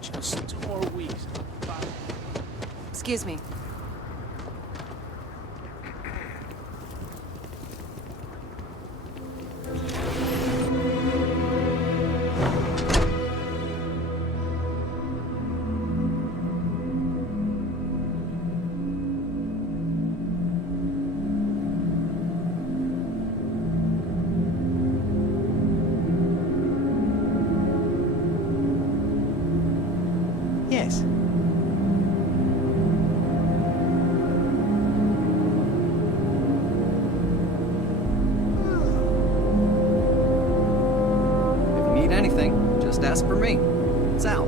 Just 2 more weeks. Excuse me. Yes. If you need anything, just ask for me. Sal.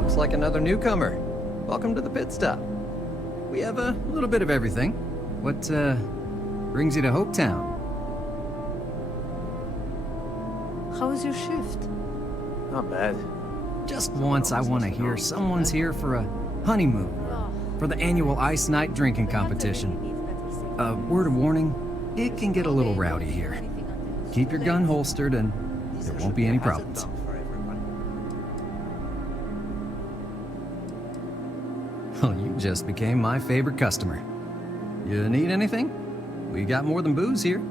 Looks like another newcomer. Welcome to the pit stop. We have a little bit of everything. What, brings you to Hopetown? How was your shift? Not bad. Just once I want to hear someone's here for a honeymoon. For the annual Ice Night drinking competition. A word of warning, it can get a little rowdy here. Keep your gun holstered and there won't be any problems. Well, you just became my favorite customer. You need anything? We got more than booze here.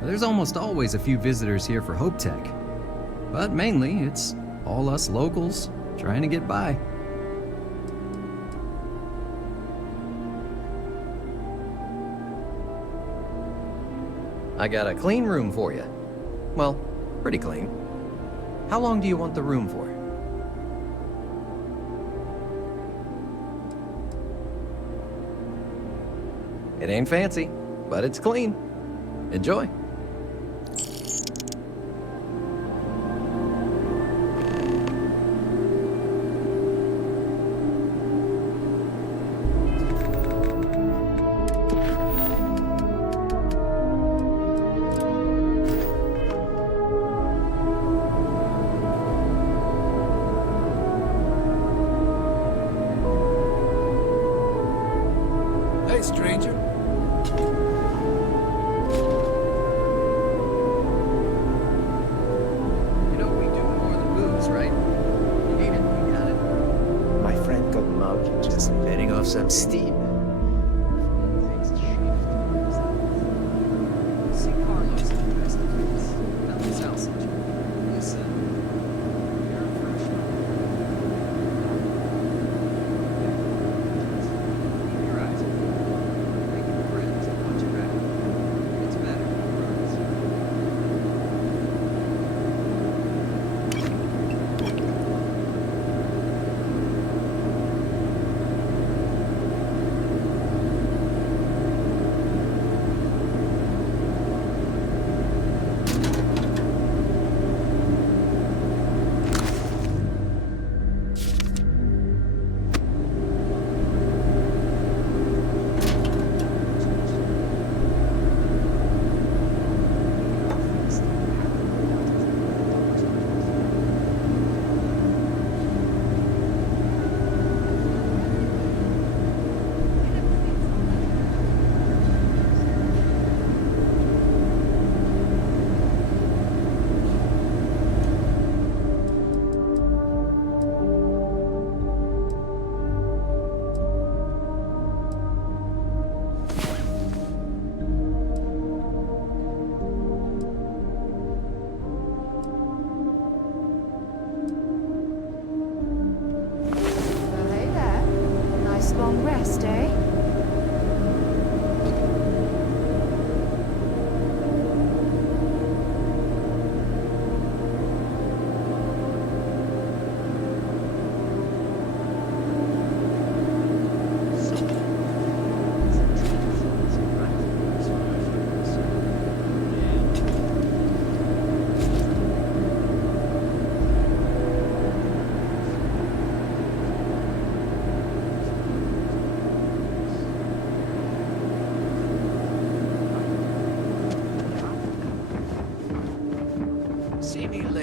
There's almost always a few visitors here for Hopetech. But mainly, it's all us locals trying to get by. I got a clean room for you. Well, pretty clean. How long do you want the room for? It ain't fancy, but it's clean. Enjoy. Hey, stranger. Some steam.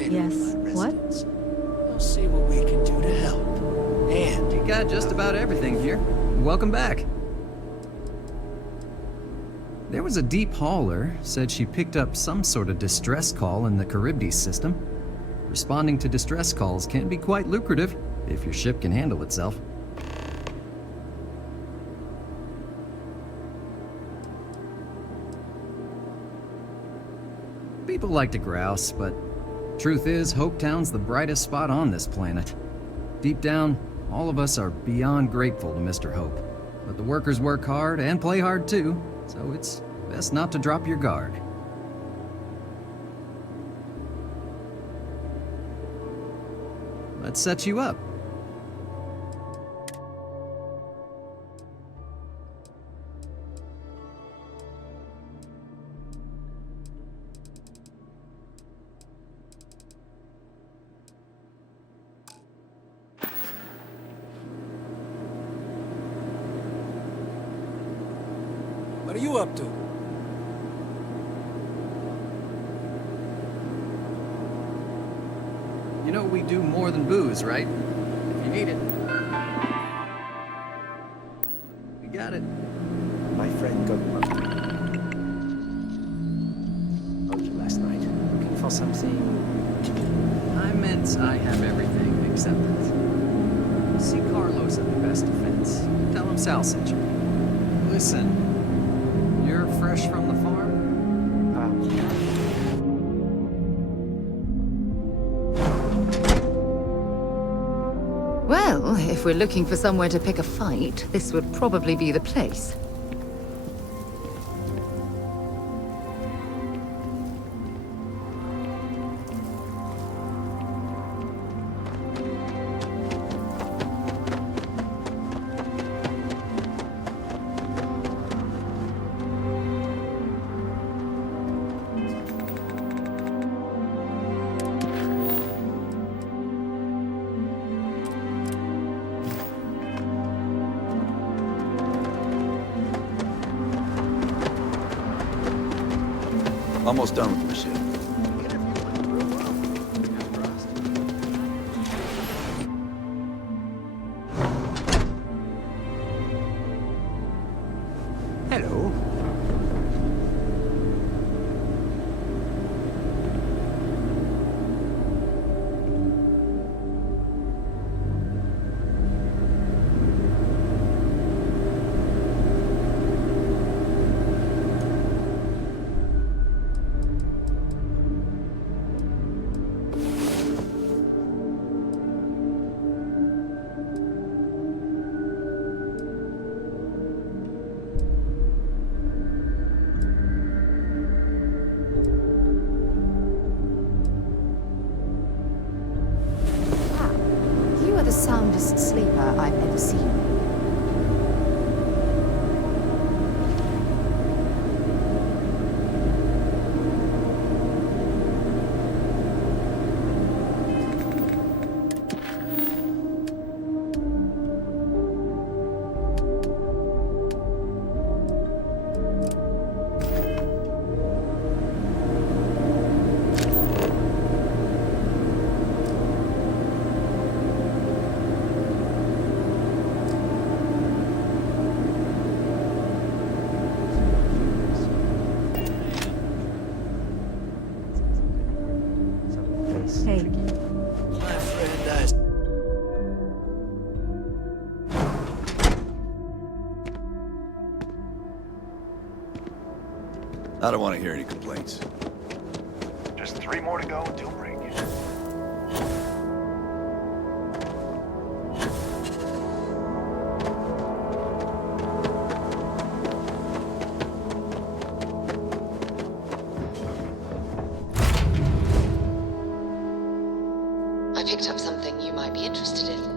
later. Yes, what? We'll see what we can do to help. And You got just about everything here. Welcome back. There was a deep hauler, said she picked up some sort of distress call in the Charybdis system. Responding to distress calls can be quite lucrative if your ship can handle itself. People like to grouse, but truth is, Hopetown's the brightest spot on this planet. Deep down, all of us are beyond grateful to Mr. Hope. But the workers work hard and play hard too, so it's best not to drop your guard. Let's set you up. what are you up to? You know we do more than booze, right? If you need it. We got it. My friend got out last night, looking for something. I meant I have everything except it. See Carlos at the best defense. Tell him Sal sent you. Listen, you're fresh from the farm? Well, if we're looking for somewhere to pick a fight, this would probably be the place. Almost done with my ship. Hello. You are the soundest sleeper I've ever seen. Hey. My friend, I don't want to hear any complaints. Just 3 more to go until break. I picked up something you might be interested in.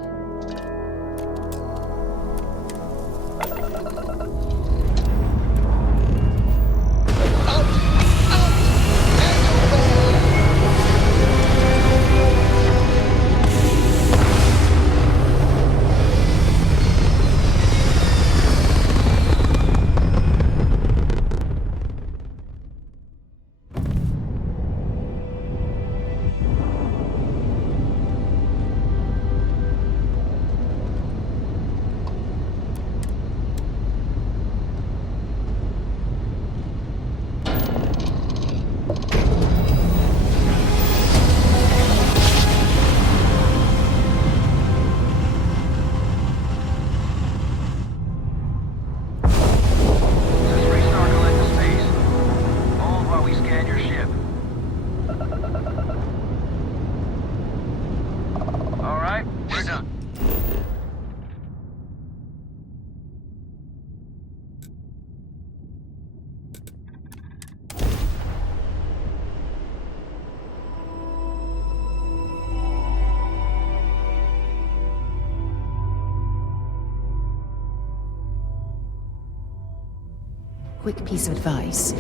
quick piece of advice.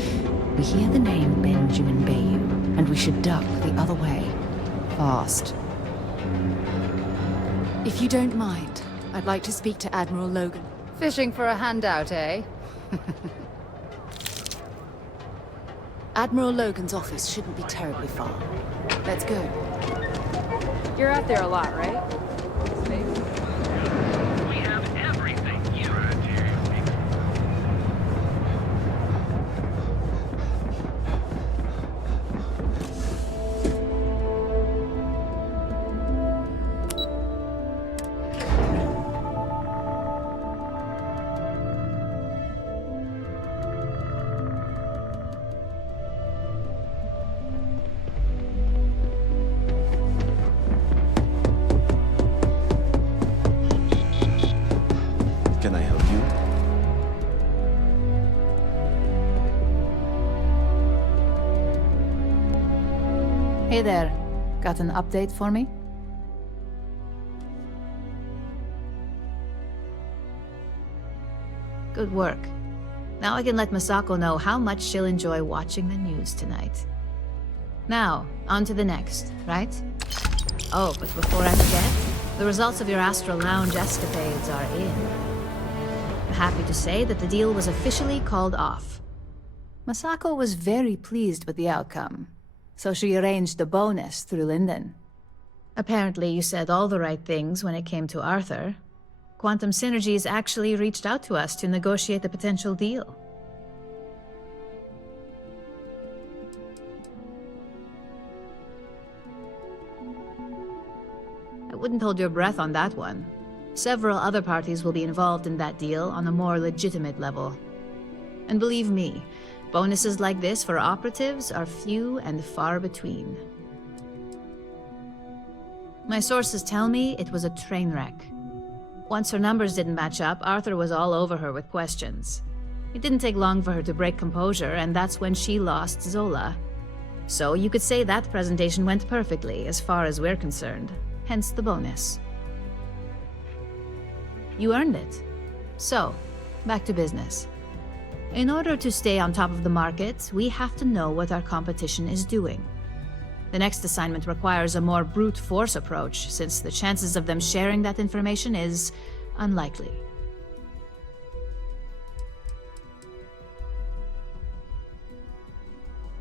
We hear the name Benjamin Bayou, and we should duck the other way. Fast. If you don't mind, I'd like to speak to Admiral Logan. Fishing for a handout, eh? Admiral Logan's office shouldn't be terribly far. Let's go. You're out there a lot, right? We have everything you are doing. Can I help you? Hey there. Got an update for me? Good work. Now I can let Masako know how much she'll enjoy watching the news tonight. Now, on to the next, right? Oh, but before I forget, the results of your Astral Lounge escapades are in. I'm happy to say that the deal was officially called off. Masako was very pleased with the outcome, so she arranged a bonus through Linden. Apparently you said all the right things when it came to Arthur. Quantum Synergies actually reached out to us to negotiate the potential deal. I wouldn't hold your breath on that one. Several other parties will be involved in that deal on a more legitimate level. And believe me, bonuses like this for operatives are few and far between. My sources tell me it was a train wreck. Once her numbers didn't match up, Arthur was all over her with questions. It didn't take long for her to break composure, and that's when she lost Zola. So you could say that presentation went perfectly, as far as we're concerned. Hence the bonus. You earned it. So, back to business. In order to stay on top of the market, we have to know what our competition is doing. The next assignment requires a more brute force approach, since the chances of them sharing that information is unlikely.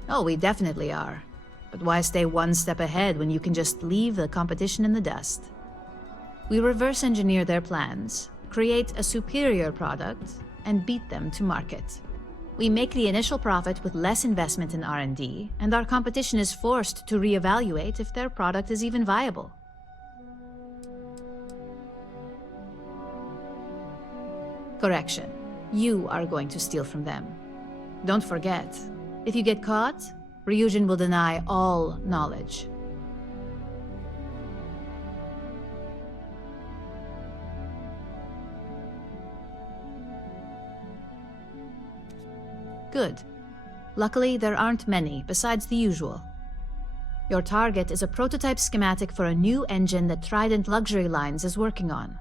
Oh, we definitely are. But why stay one step ahead when you can just leave the competition in the dust? We reverse engineer their plans, create a superior product, and beat them to market. We make the initial profit with less investment in R&D, and our competition is forced to reevaluate if their product is even viable. Correction. You are going to steal from them. Don't forget, if you get caught, Ryujin will deny all knowledge. Good. Luckily, there aren't many, besides the usual. Your target is a prototype schematic for a new engine that Trident Luxury Lines is working on.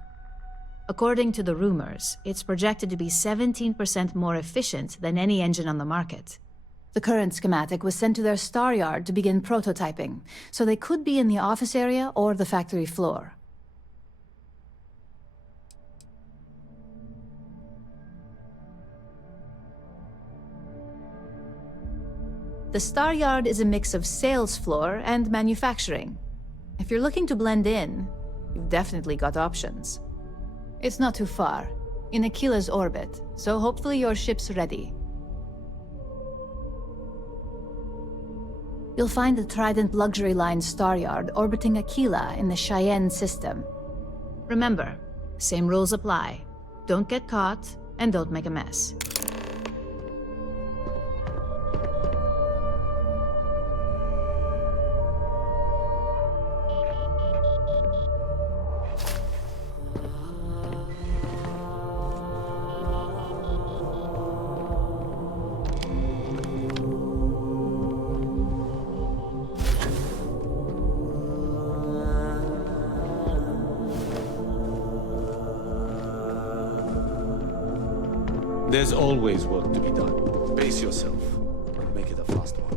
According to the rumors, it's projected to be 17% more efficient than any engine on the market. The current schematic was sent to their Staryard to begin prototyping, so they could be in the office area or the factory floor. The Staryard is a mix of sales floor and manufacturing. If you're looking to blend in, you've definitely got options. It's not too far, in Aquila's orbit, so hopefully your ship's ready. You'll find the Trident Luxury Line Staryard orbiting Aquila in the Cheyenne system. Remember, same rules apply. Don't get caught, and don't make a mess. There's always work to be done. Pace yourself. Make it a fast one.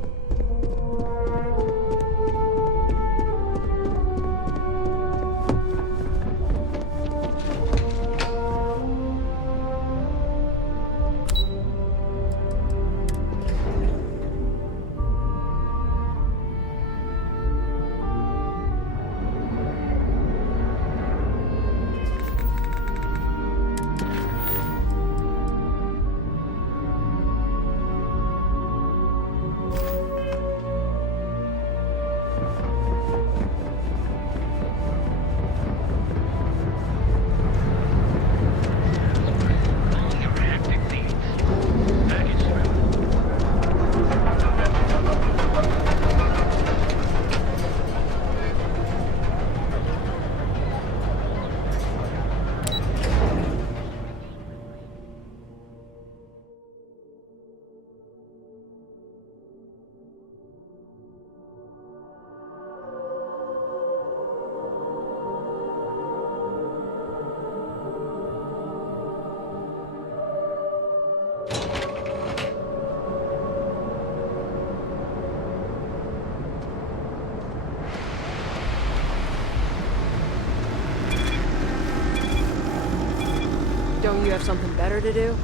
Don't you have something better to do?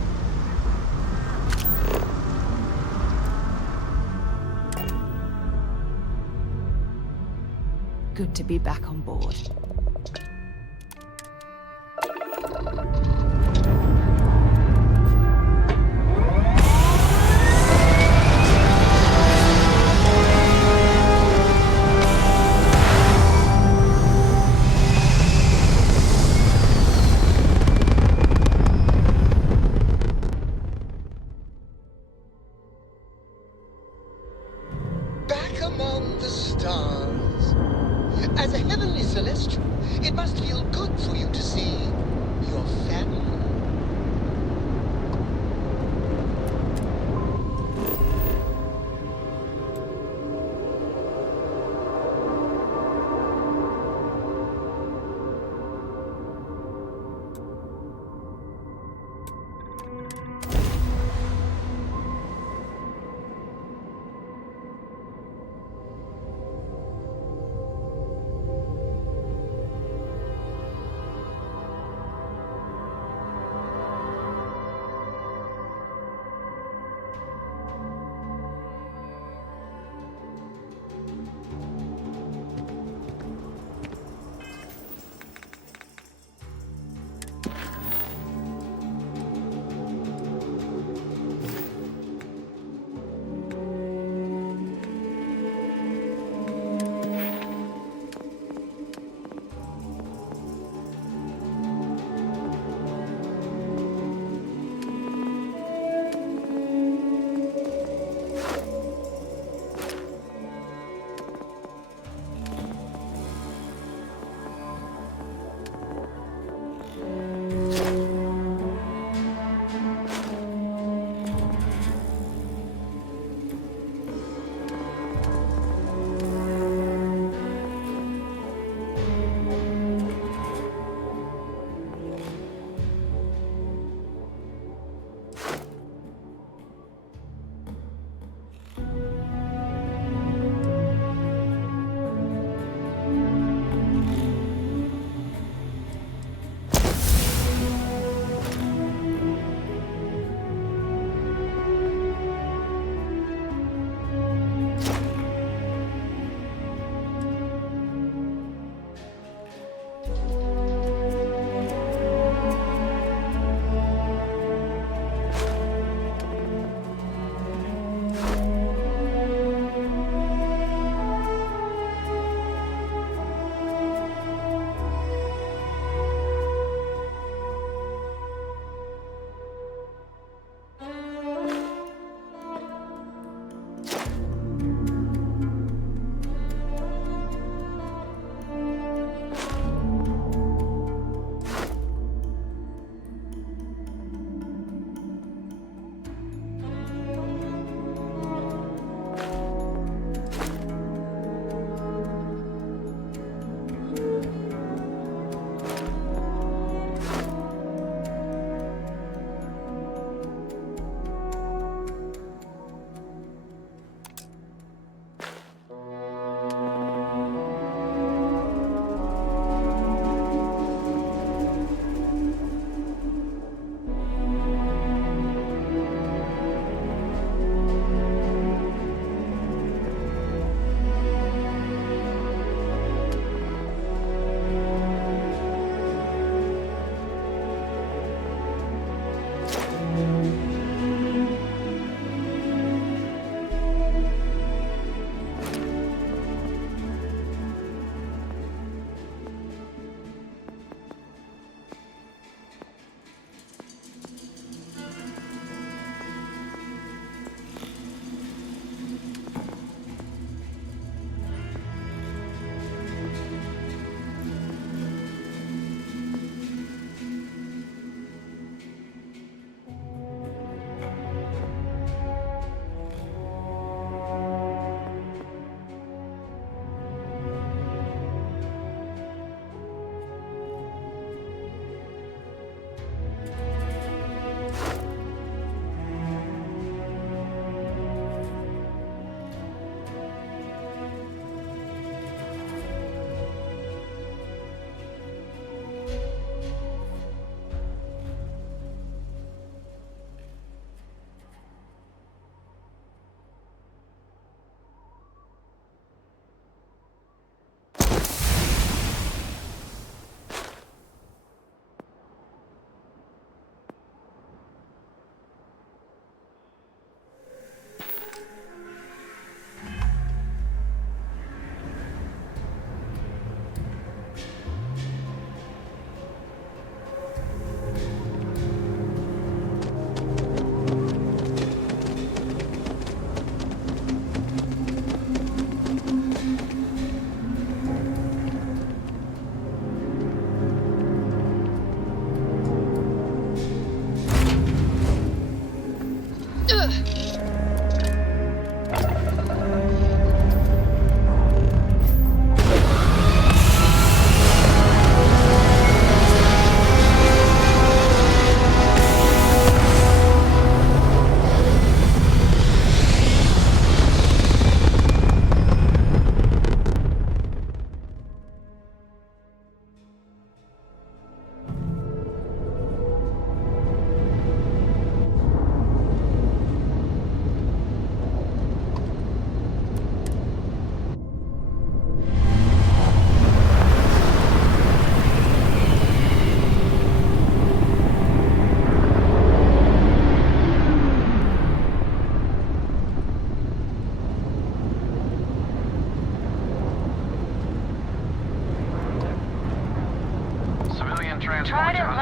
Good to be back on board. Back among the stars. As a heavenly celestial, it must feel good for you to see your family.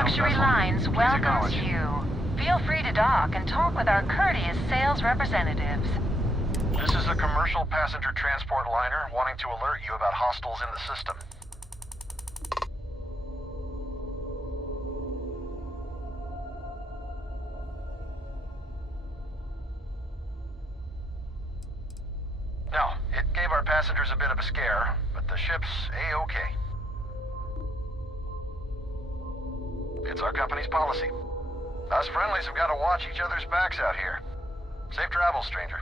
Luxury Lines welcomes you. Feel free to dock and talk with our courteous sales representatives. This is a commercial passenger transport liner wanting to alert you about hostiles in the system. No, it gave our passengers a bit of a scare, but the ship's A-okay. It's our company's policy. Us friendlies have got to watch each other's backs out here. Safe travels, stranger.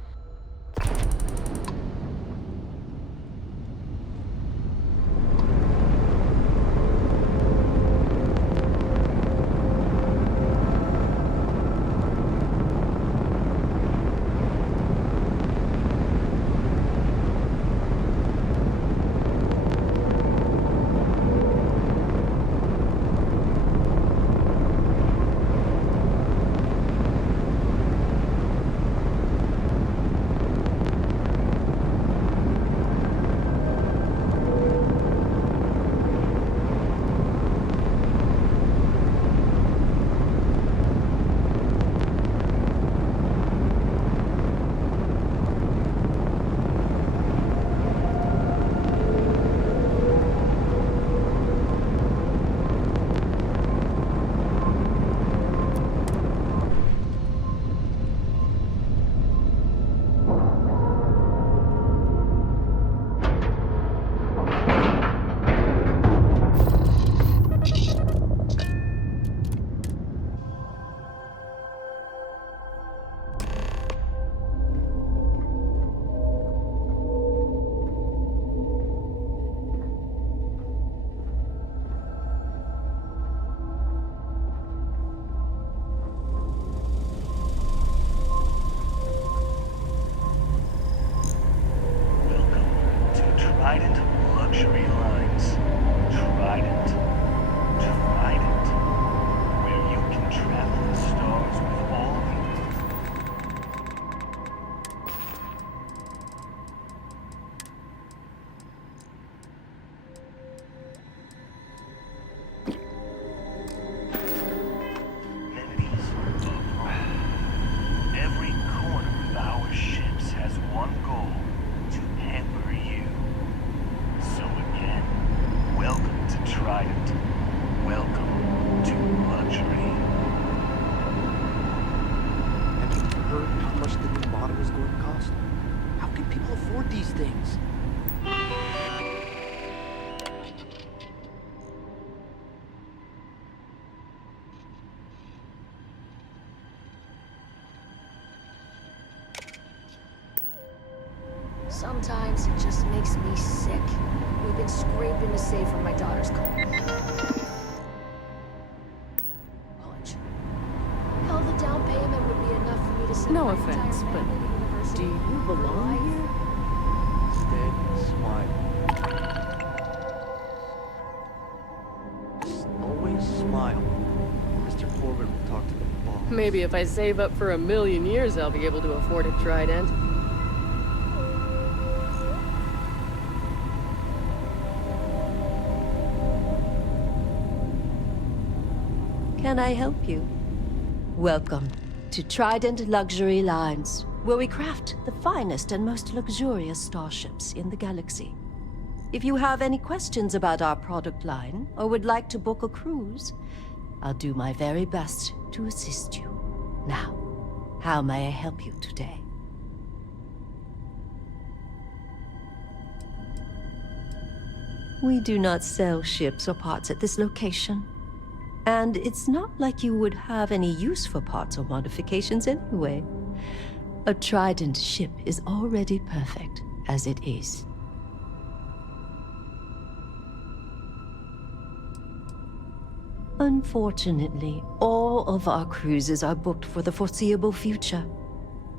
Trident Luxury Lines. Trident. Trident. Where you can travel the stars with all amenities of home. Every corner of our ships has one goal: to pamper you. So again, welcome to Trident. Welcome to luxury. Have you heard how much the new model is going to cost? How can people afford these things? Sometimes it just makes me sick. We've been scraping to save for my daughter's college. Hell, the down payment would be enough for me to send No my offense, entire but family to university. do you belong here? Steady smile. Just always smile. Mr. Corbin will talk to the boss. Maybe if I save up for 1,000,000 years, I'll be able to afford a Trident. Can I help you? Welcome to Trident Luxury Lines, where we craft the finest and most luxurious starships in the galaxy. If you have any questions about our product line or would like to book a cruise, I'll do my very best to assist you. Now, how may I help you today? We do not sell ships or parts at this location. And it's not like you would have any use for parts or modifications anyway. A Trident ship is already perfect as it is. Unfortunately, all of our cruises are booked for the foreseeable future.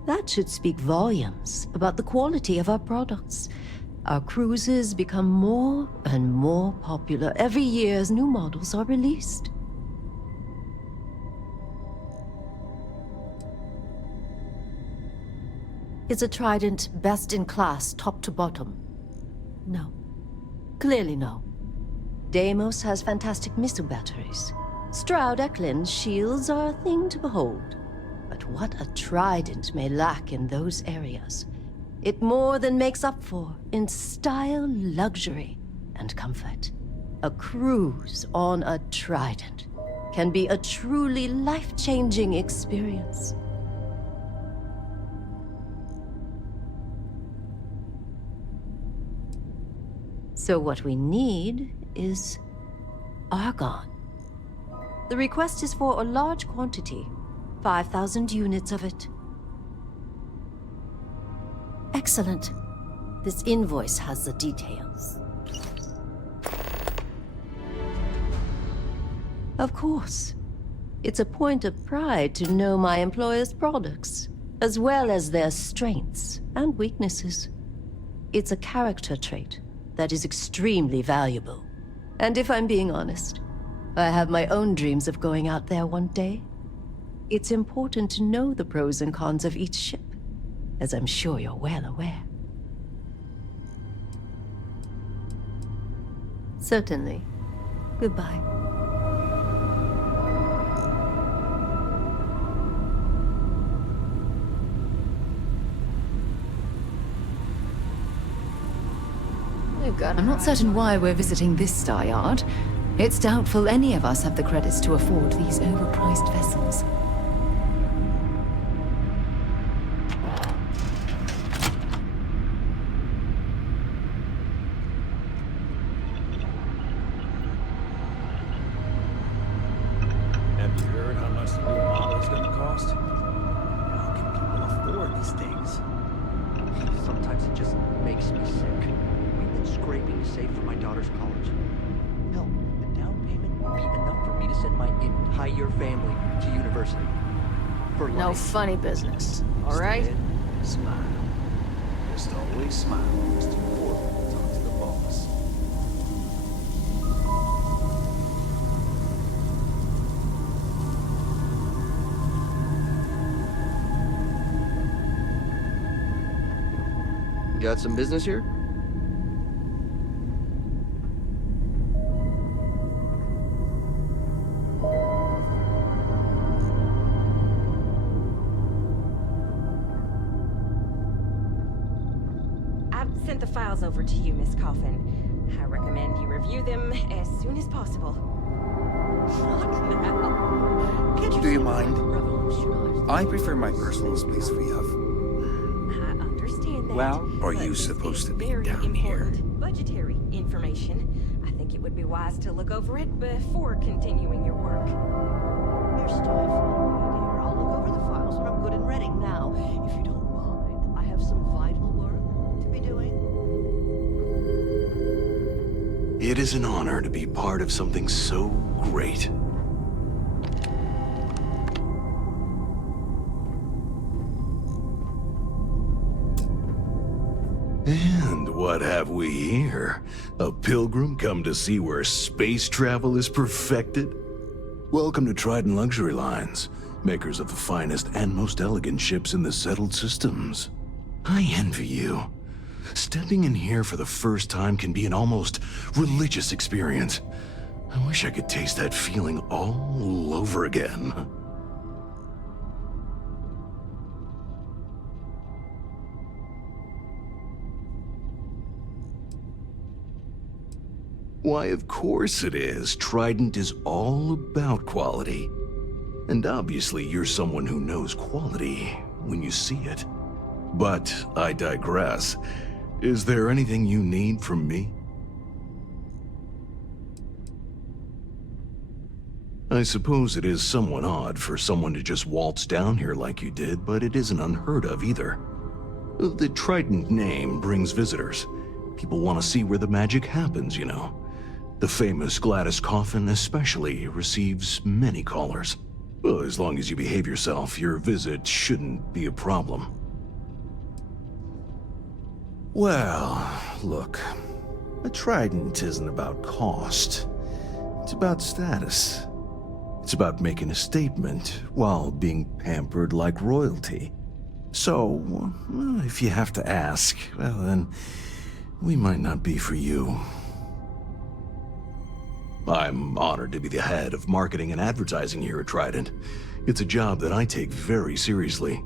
That should speak volumes about the quality of our products. Our cruises become more and more popular every year as new models are released. Is a Trident best in class, top to bottom? No. Clearly no. Deimos has fantastic missile batteries. Stroud Eklund's shields are a thing to behold. But what a Trident may lack in those areas, it more than makes up for in style, luxury, and comfort. A cruise on a Trident can be a truly life-changing experience. So what we need is argon. The request is for a large quantity, 5,000 units of it. Excellent. This invoice has the details. Of course. It's a point of pride to know my employer's products, as well as their strengths and weaknesses. It's a character trait that is extremely valuable. And if I'm being honest, I have my own dreams of going out there one day. It's important to know the pros and cons of each ship, as I'm sure you're well aware. Certainly. Goodbye. I'm not certain why we're visiting this Staryard. It's doubtful any of us have the credits to afford these overpriced vessels. Have you heard how much the new model is going to cost? How can people afford these things? Sometimes it just makes me sick. We've been scraping to save for my daughter's college. Hell, the down payment would be enough for me to send my entire family to university. For No life. funny business, all right? Smile. Just always smile. It's too important to talk to the boss. Got some business here? I've sent the files over to you, Miss Coffin. I recommend you review them as soon as possible. Fuck now. Can't Do you see mind? the revolutionized I prefer my personal space free of. I understand that. Well, are but you this supposed is to be very down here? important budgetary information. I think it would be wise to look over it before continuing your work. You're stifling me, dear. I'll look over the files when I'm good and ready. Now, if you don't mind, I have some vital work to be doing. It is an honor to be part of something so great. And what have we here? A pilgrim come to see where space travel is perfected? Welcome to Trident Luxury Lines, makers of the finest and most elegant ships in the settled systems. I envy you. Stepping in here for the first time can be an almost religious experience. I wish I could taste that feeling all over again. Why, of course it is. Trident is all about quality. And obviously you're someone who knows quality when you see it. But I digress. Is there anything you need from me? I suppose it is somewhat odd for someone to just waltz down here like you did, but it isn't unheard of either. The Trident name brings visitors. People want to see where the magic happens, you know. The famous Gladys Coffin especially receives many callers. Well, as long as you behave yourself, your visit shouldn't be a problem. Well, look, a Trident isn't about cost. It's about status. It's about making a statement while being pampered like royalty. So, well, if you have to ask, well then, we might not be for you. I'm honored to be the head of marketing and advertising here at Trident. It's a job that I take very seriously.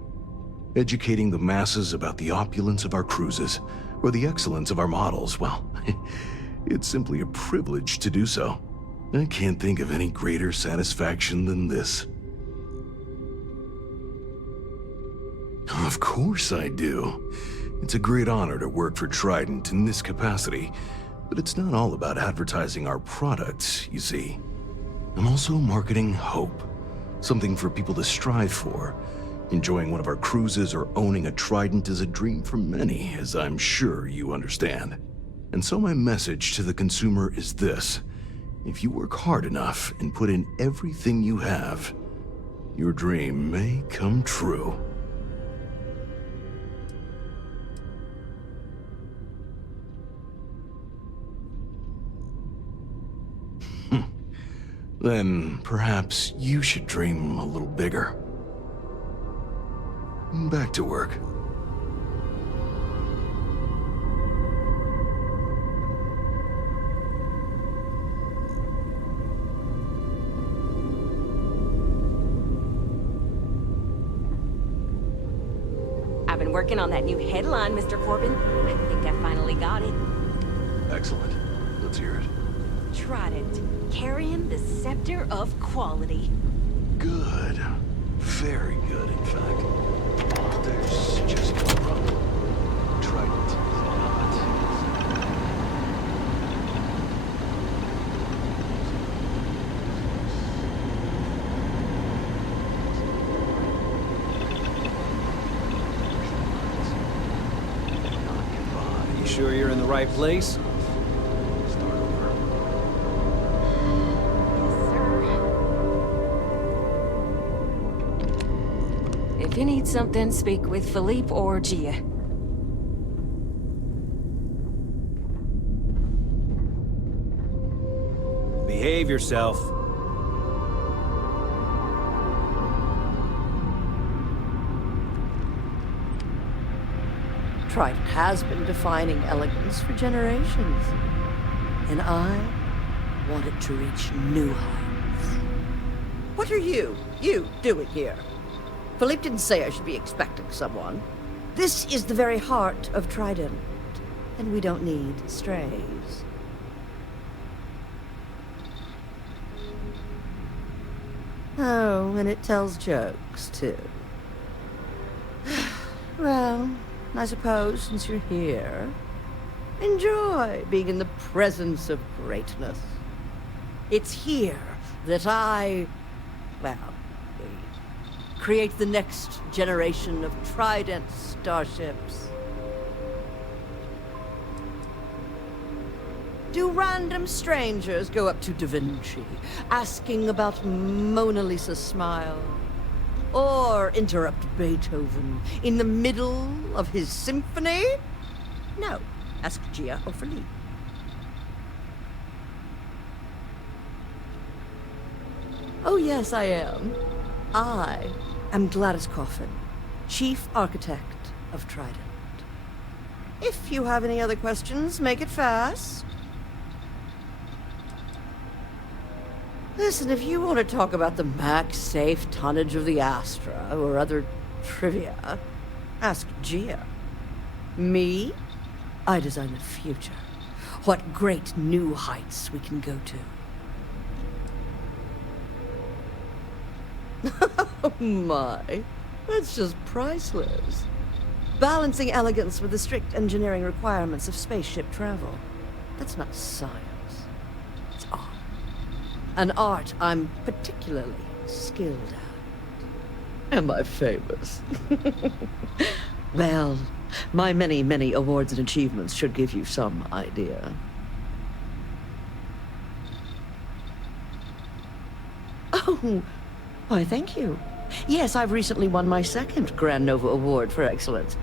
Educating the masses about the opulence of our cruises, or the excellence of our models, well, it's simply a privilege to do so. I can't think of any greater satisfaction than this. Of course I do. It's a great honor to work for Trident in this capacity, but it's not all about advertising our products, you see. I'm also marketing hope, something for people to strive for. Enjoying one of our cruises or owning a Trident is a dream for many, as I'm sure you understand. And so my message to the consumer is this: if you work hard enough and put in everything you have, your dream may come true. Then perhaps you should dream a little bigger. Back to work. I've been working on that new headline, Mr. Corbin. I think I finally got it. Excellent. Let's hear it. Trident, carrying the scepter of quality. Good. Very good, in fact. There's just one problem. Trident is not. You sure you're in the right place? If you need something, speak with Philippe or Gia. Behave yourself. Trident has been defining elegance for generations. And I want it to reach new heights. What are you doing here? Philippe didn't say I should be expecting someone. This is the very heart of Trident, and we don't need strays. Oh, and it tells jokes, too. Well, I suppose since you're here, enjoy being in the presence of greatness. It's here that create the next generation of Trident starships. Do random strangers go up to Da Vinci, asking about Mona Lisa's smile? Or interrupt Beethoven in the middle of his symphony? No. Ask Gia or Philippe. Oh yes, I am. I am Gladys Coffin, Chief Architect of Trident. If you have any other questions, make it fast. Listen, if you want to talk about the max-safe tonnage of the Astra or other trivia, ask Gia. Me? I design the future. What great new heights we can go to. Oh my, that's just priceless. Balancing elegance with the strict engineering requirements of spaceship travel. That's not science. It's art. An art I'm particularly skilled at. Am I famous? Well, my many, many awards and achievements should give you some idea. Oh, why, thank you. Yes, I've recently won my second Grand Nova Award for excellence.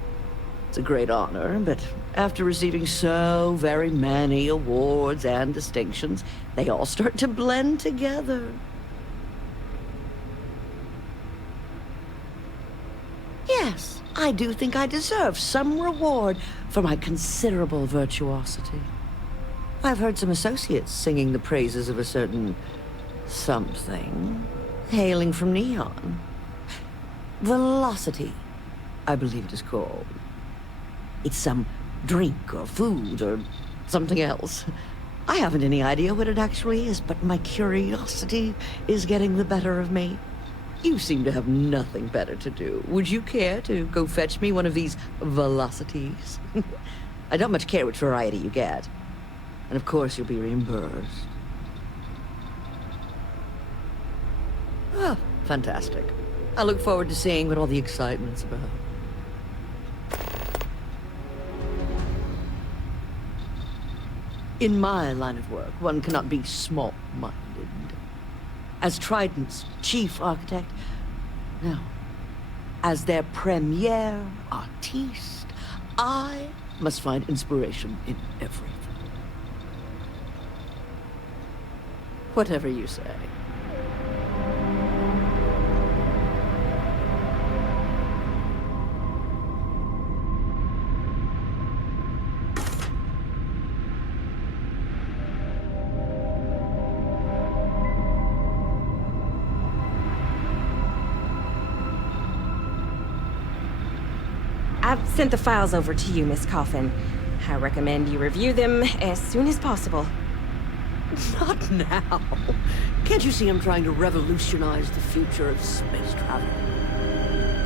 It's a great honor, but after receiving so very many awards and distinctions, they all start to blend together. Yes, I do think I deserve some reward for my considerable virtuosity. I've heard some associates singing the praises of a certain something hailing from Neon. Velocity, I believe it is called. It's some drink or food or something else. I haven't any idea what it actually is, but my curiosity is getting the better of me. You seem to have nothing better to do. Would you care to go fetch me one of these velocities? I don't much care which variety you get. And of course you'll be reimbursed. Ah, fantastic. I look forward to seeing what all the excitement's about. In my line of work, one cannot be small-minded. As Trident's chief architect, no. As their premier artiste, I must find inspiration in everything. Whatever you say. I've sent the files over to you, Miss Coffin. I recommend you review them as soon as possible. Not now. Can't you see I'm trying to revolutionize the future of space travel?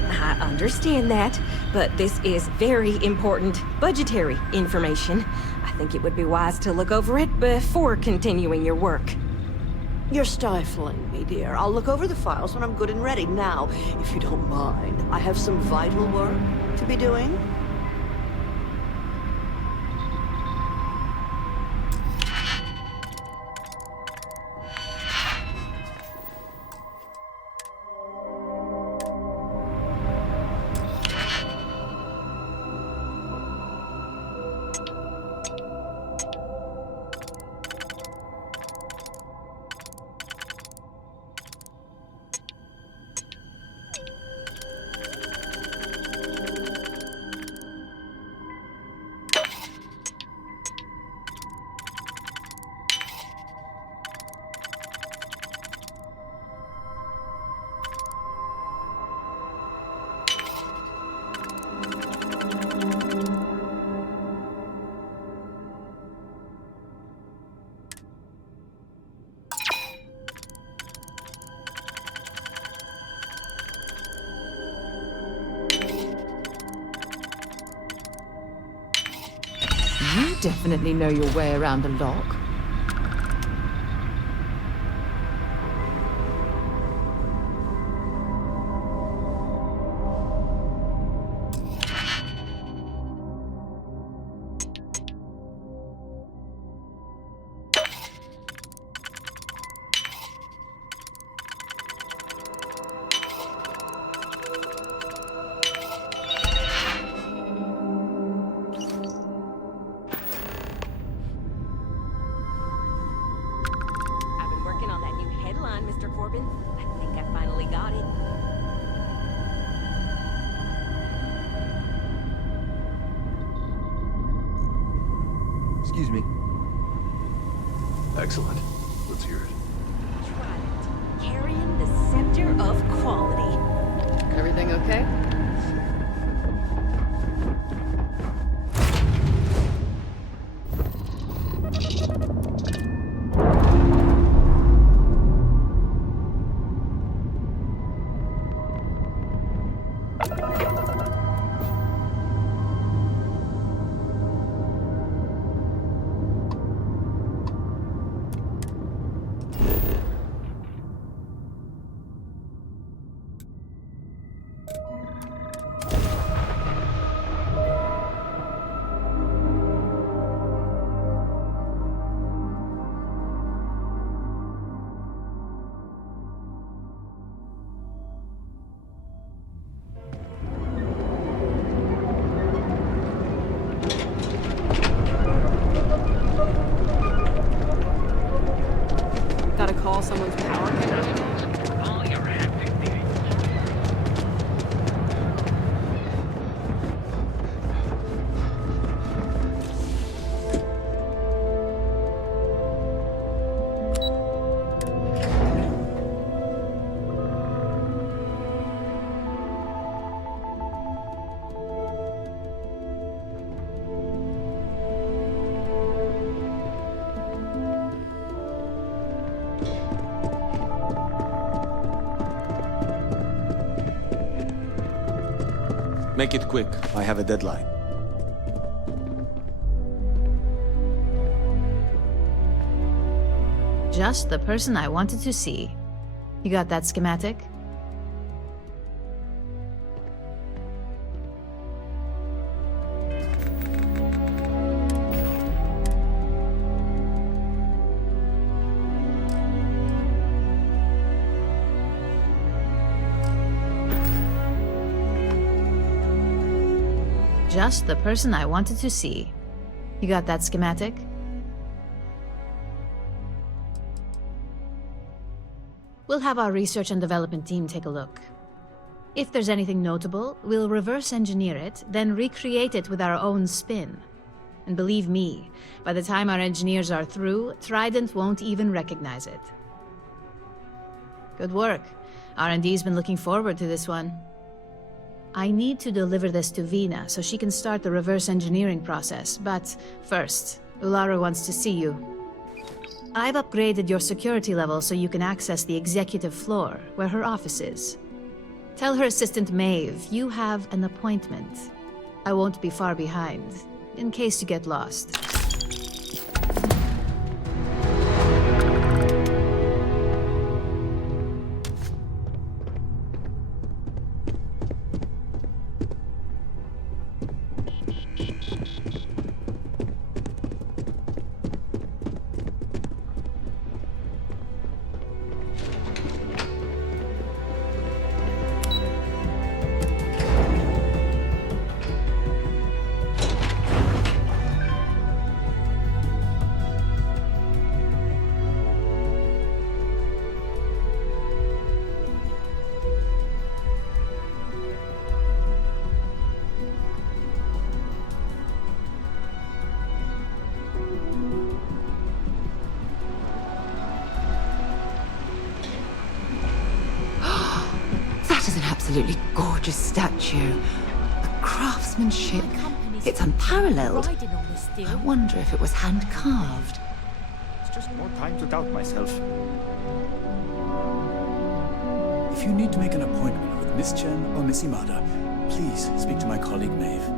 I understand that, but this is very important budgetary information. I think it would be wise to look over it before continuing your work. You're stifling me, dear. I'll look over the files when I'm good and ready. Now, if you don't mind, I have some vital work to be doing. You definitely know your way around a lock. Excuse me. Excellent. Let's hear it. Trident, carrying the scepter of quality. Everything okay? Gotta call someone's power company. Make it quick. I have a deadline. Just the person I wanted to see. You got that schematic? Just the person I wanted to see. You got that schematic? We'll have our research and development team take a look. If there's anything notable, we'll reverse engineer it, then recreate it with our own spin. And believe me, by the time our engineers are through, Trident won't even recognize it. Good work. R&D's been looking forward to this one. I need to deliver this to Vina so she can start the reverse engineering process, but first, Ularu wants to see you. I've upgraded your security level so you can access the executive floor, where her office is. Tell her assistant Maeve you have an appointment. I won't be far behind, in case you get lost. Absolutely gorgeous statue. The craftsmanship, it's unparalleled. I wonder if it was hand-carved. It's just more time to doubt myself. If you need to make an appointment with Miss Chen or Miss Imada, please speak to my colleague Maeve.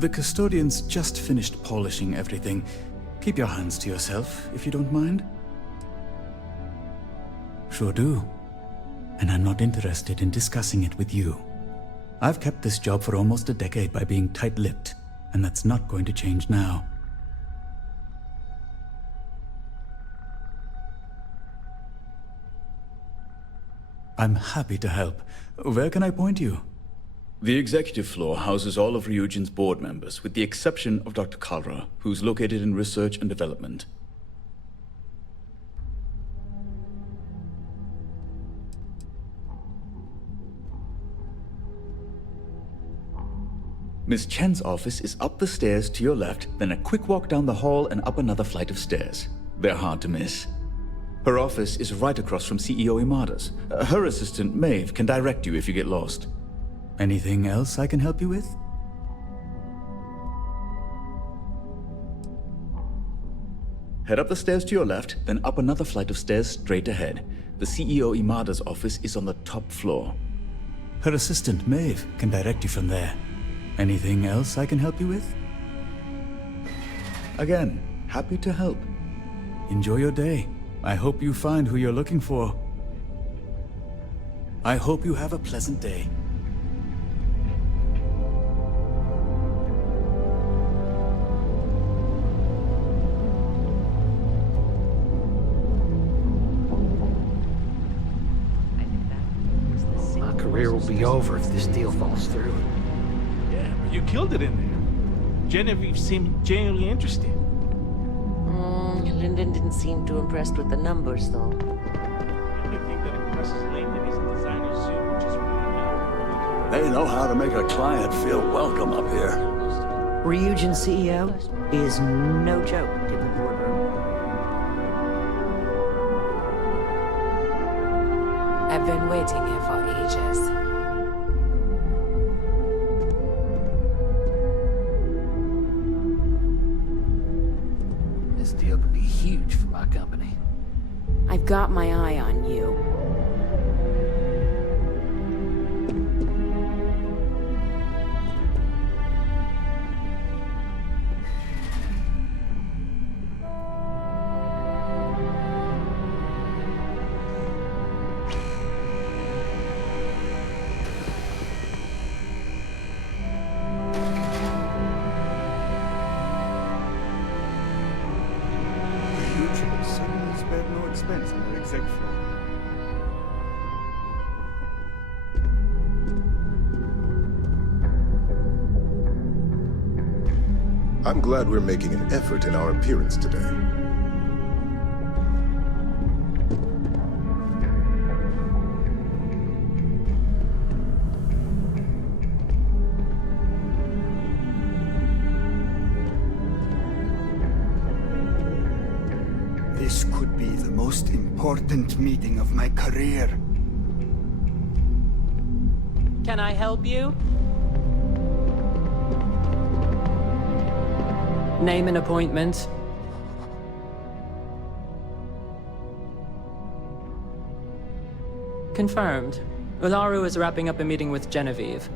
The custodians just finished polishing everything. Keep your hands to yourself, if you don't mind. Sure do. And I'm not interested in discussing it with you. I've kept this job for almost a decade by being tight-lipped, and that's not going to change now. I'm happy to help. Where can I point you? The executive floor houses all of Ryujin's board members, with the exception of Dr. Kalra, who's located in research and development. Miss Chen's office is up the stairs to your left, then a quick walk down the hall and up another flight of stairs. They're hard to miss. Her office is right across from CEO Imada's. Her assistant, Maeve, can direct you if you get lost. Anything else I can help you with? Head up the stairs to your left, then up another flight of stairs straight ahead. The CEO Imada's office is on the top floor. Her assistant, Maeve, can direct you from there. Anything else I can help you with? Again, happy to help. Enjoy your day. I hope you find who you're looking for. I hope you have a pleasant day. My career will be over if this deal falls through. Yeah, but you killed it in there. Genevieve seemed genuinely interested. Lyndon didn't seem too impressed with the numbers, though. The only thing that impresses Lyndon is a designer suit, which is really They know how to make a client feel welcome up here. Ryujin CEO is no joke in the boardroom. I've been waiting here for ages. This deal could be huge for my company. I've got my eye on you. spared no expense on your exec floor. I'm glad we're making an effort in our appearance today. This could be the most important meeting of my career. Can I help you? Name an appointment. Confirmed. Ularu is wrapping up a meeting with Genevieve.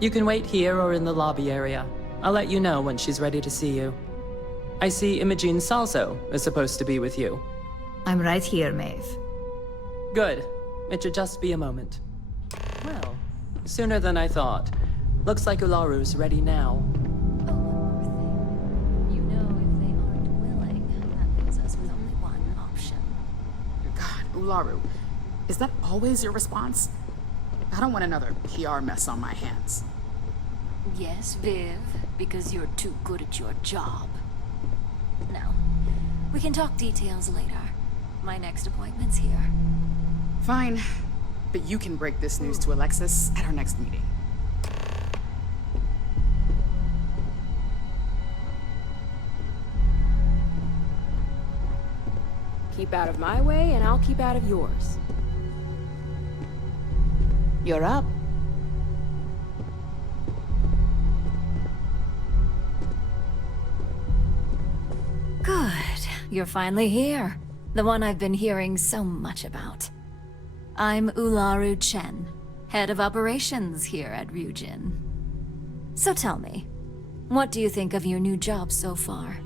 You can wait here or in the lobby area. I'll let you know when she's ready to see you. I see Imogene Salso is supposed to be with you. I'm right here, Maeve. Good. It should just be a moment. Well, sooner than I thought. Looks like Ularu's ready now. Ularu, is that always your response? I don't want another PR mess on my hands. Yes, Viv, because you're too good at your job. Now, we can talk details later. My next appointment's here. Fine, but you can break this news to Alexis at our next meeting. Keep out of my way, and I'll keep out of yours. You're up. Good. You're finally here. The one I've been hearing so much about. I'm Ularu Chen, head of operations here at Ryujin. So tell me, what do you think of your new job so far?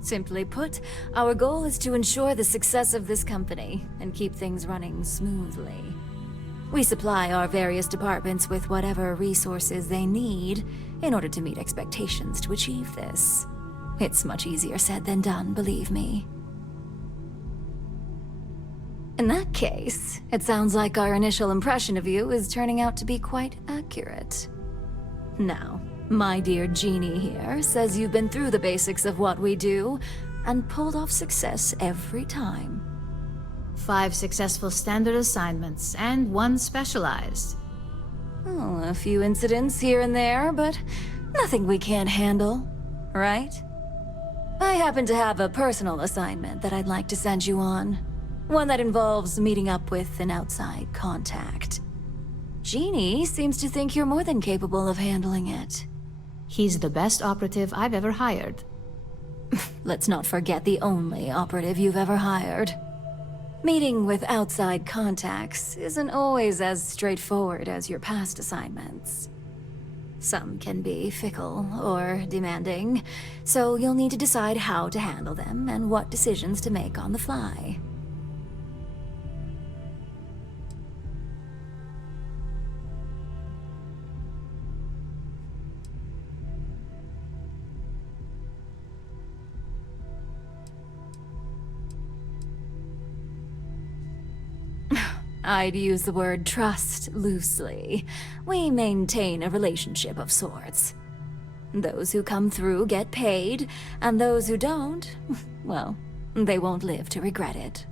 Simply put, our goal is to ensure the success of this company and keep things running smoothly. We supply our various departments with whatever resources they need in order to meet expectations to achieve this. It's much easier said than done, believe me. In that case, it sounds like our initial impression of you is turning out to be quite accurate. Now, my dear Genie here says you've been through the basics of what we do and pulled off success every time. 5 successful standard assignments and 1 specialized. Oh, a few incidents here and there, but nothing we can't handle, right? I happen to have a personal assignment that I'd like to send you on. One that involves meeting up with an outside contact. Genie seems to think you're more than capable of handling it. He's the best operative I've ever hired. Let's not forget the only operative you've ever hired. Meeting with outside contacts isn't always as straightforward as your past assignments. Some can be fickle or demanding, so you'll need to decide how to handle them and what decisions to make on the fly. I'd use the word trust loosely. We maintain a relationship of sorts. Those who come through get paid, and those who don't, well, they won't live to regret it.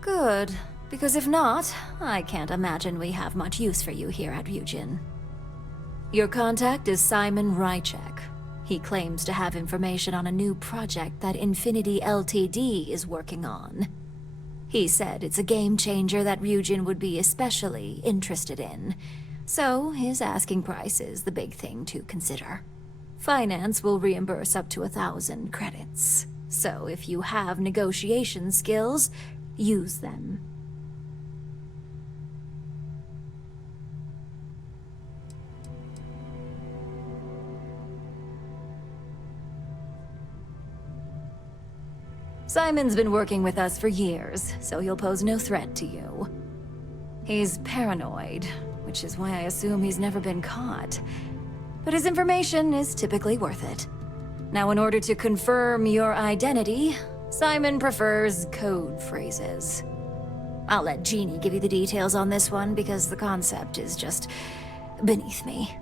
Good, because if not, I can't imagine we have much use for you here at Ryujin. Your contact is Simon Rychek. He claims to have information on a new project that Infinity Ltd is working on. He said it's a game changer that Ryujin would be especially interested in, so his asking price is the big thing to consider. Finance will reimburse up to 1,000 credits, so if you have negotiation skills, use them. Simon's been working with us for years, so he'll pose no threat to you. He's paranoid, which is why I assume he's never been caught. But his information is typically worth it. Now, in order to confirm your identity, Simon prefers code phrases. I'll let Jeannie give you the details on this one because the concept is just beneath me.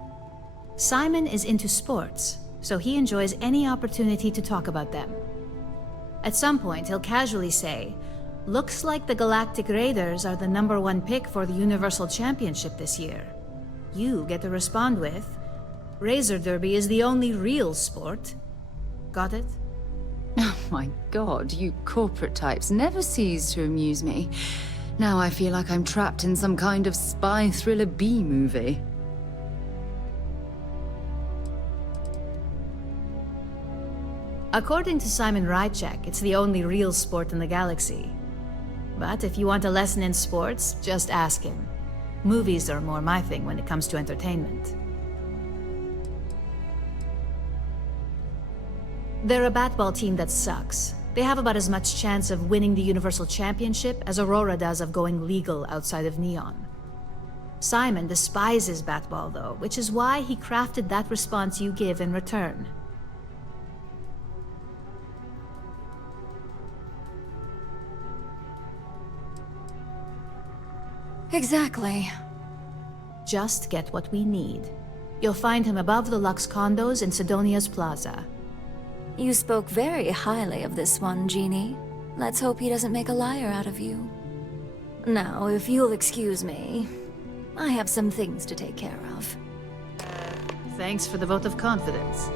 Simon is into sports, so he enjoys any opportunity to talk about them. At some point, he'll casually say, "Looks like the Galactic Raiders are the #1 pick for the Universal Championship this year." You get to respond with, "Razor Derby is the only real sport." Got it? Oh my god, you corporate types never cease to amuse me. Now I feel like I'm trapped in some kind of spy thriller B-movie. According to Simon Ryujin, it's the only real sport in the galaxy. But if you want a lesson in sports, just ask him. Movies are more my thing when it comes to entertainment. They're a batball team that sucks. They have about as much chance of winning the Universal Championship as Aurora does of going legal outside of Neon. Simon despises batball though, which is why he crafted that response you give in return. Exactly. Just get what we need. You'll find him above the Lux condos in Sidonia's Plaza. You spoke very highly of this one, Jeannie. Let's hope he doesn't make a liar out of you. Now, if you'll excuse me, I have some things to take care of. Thanks for the vote of confidence.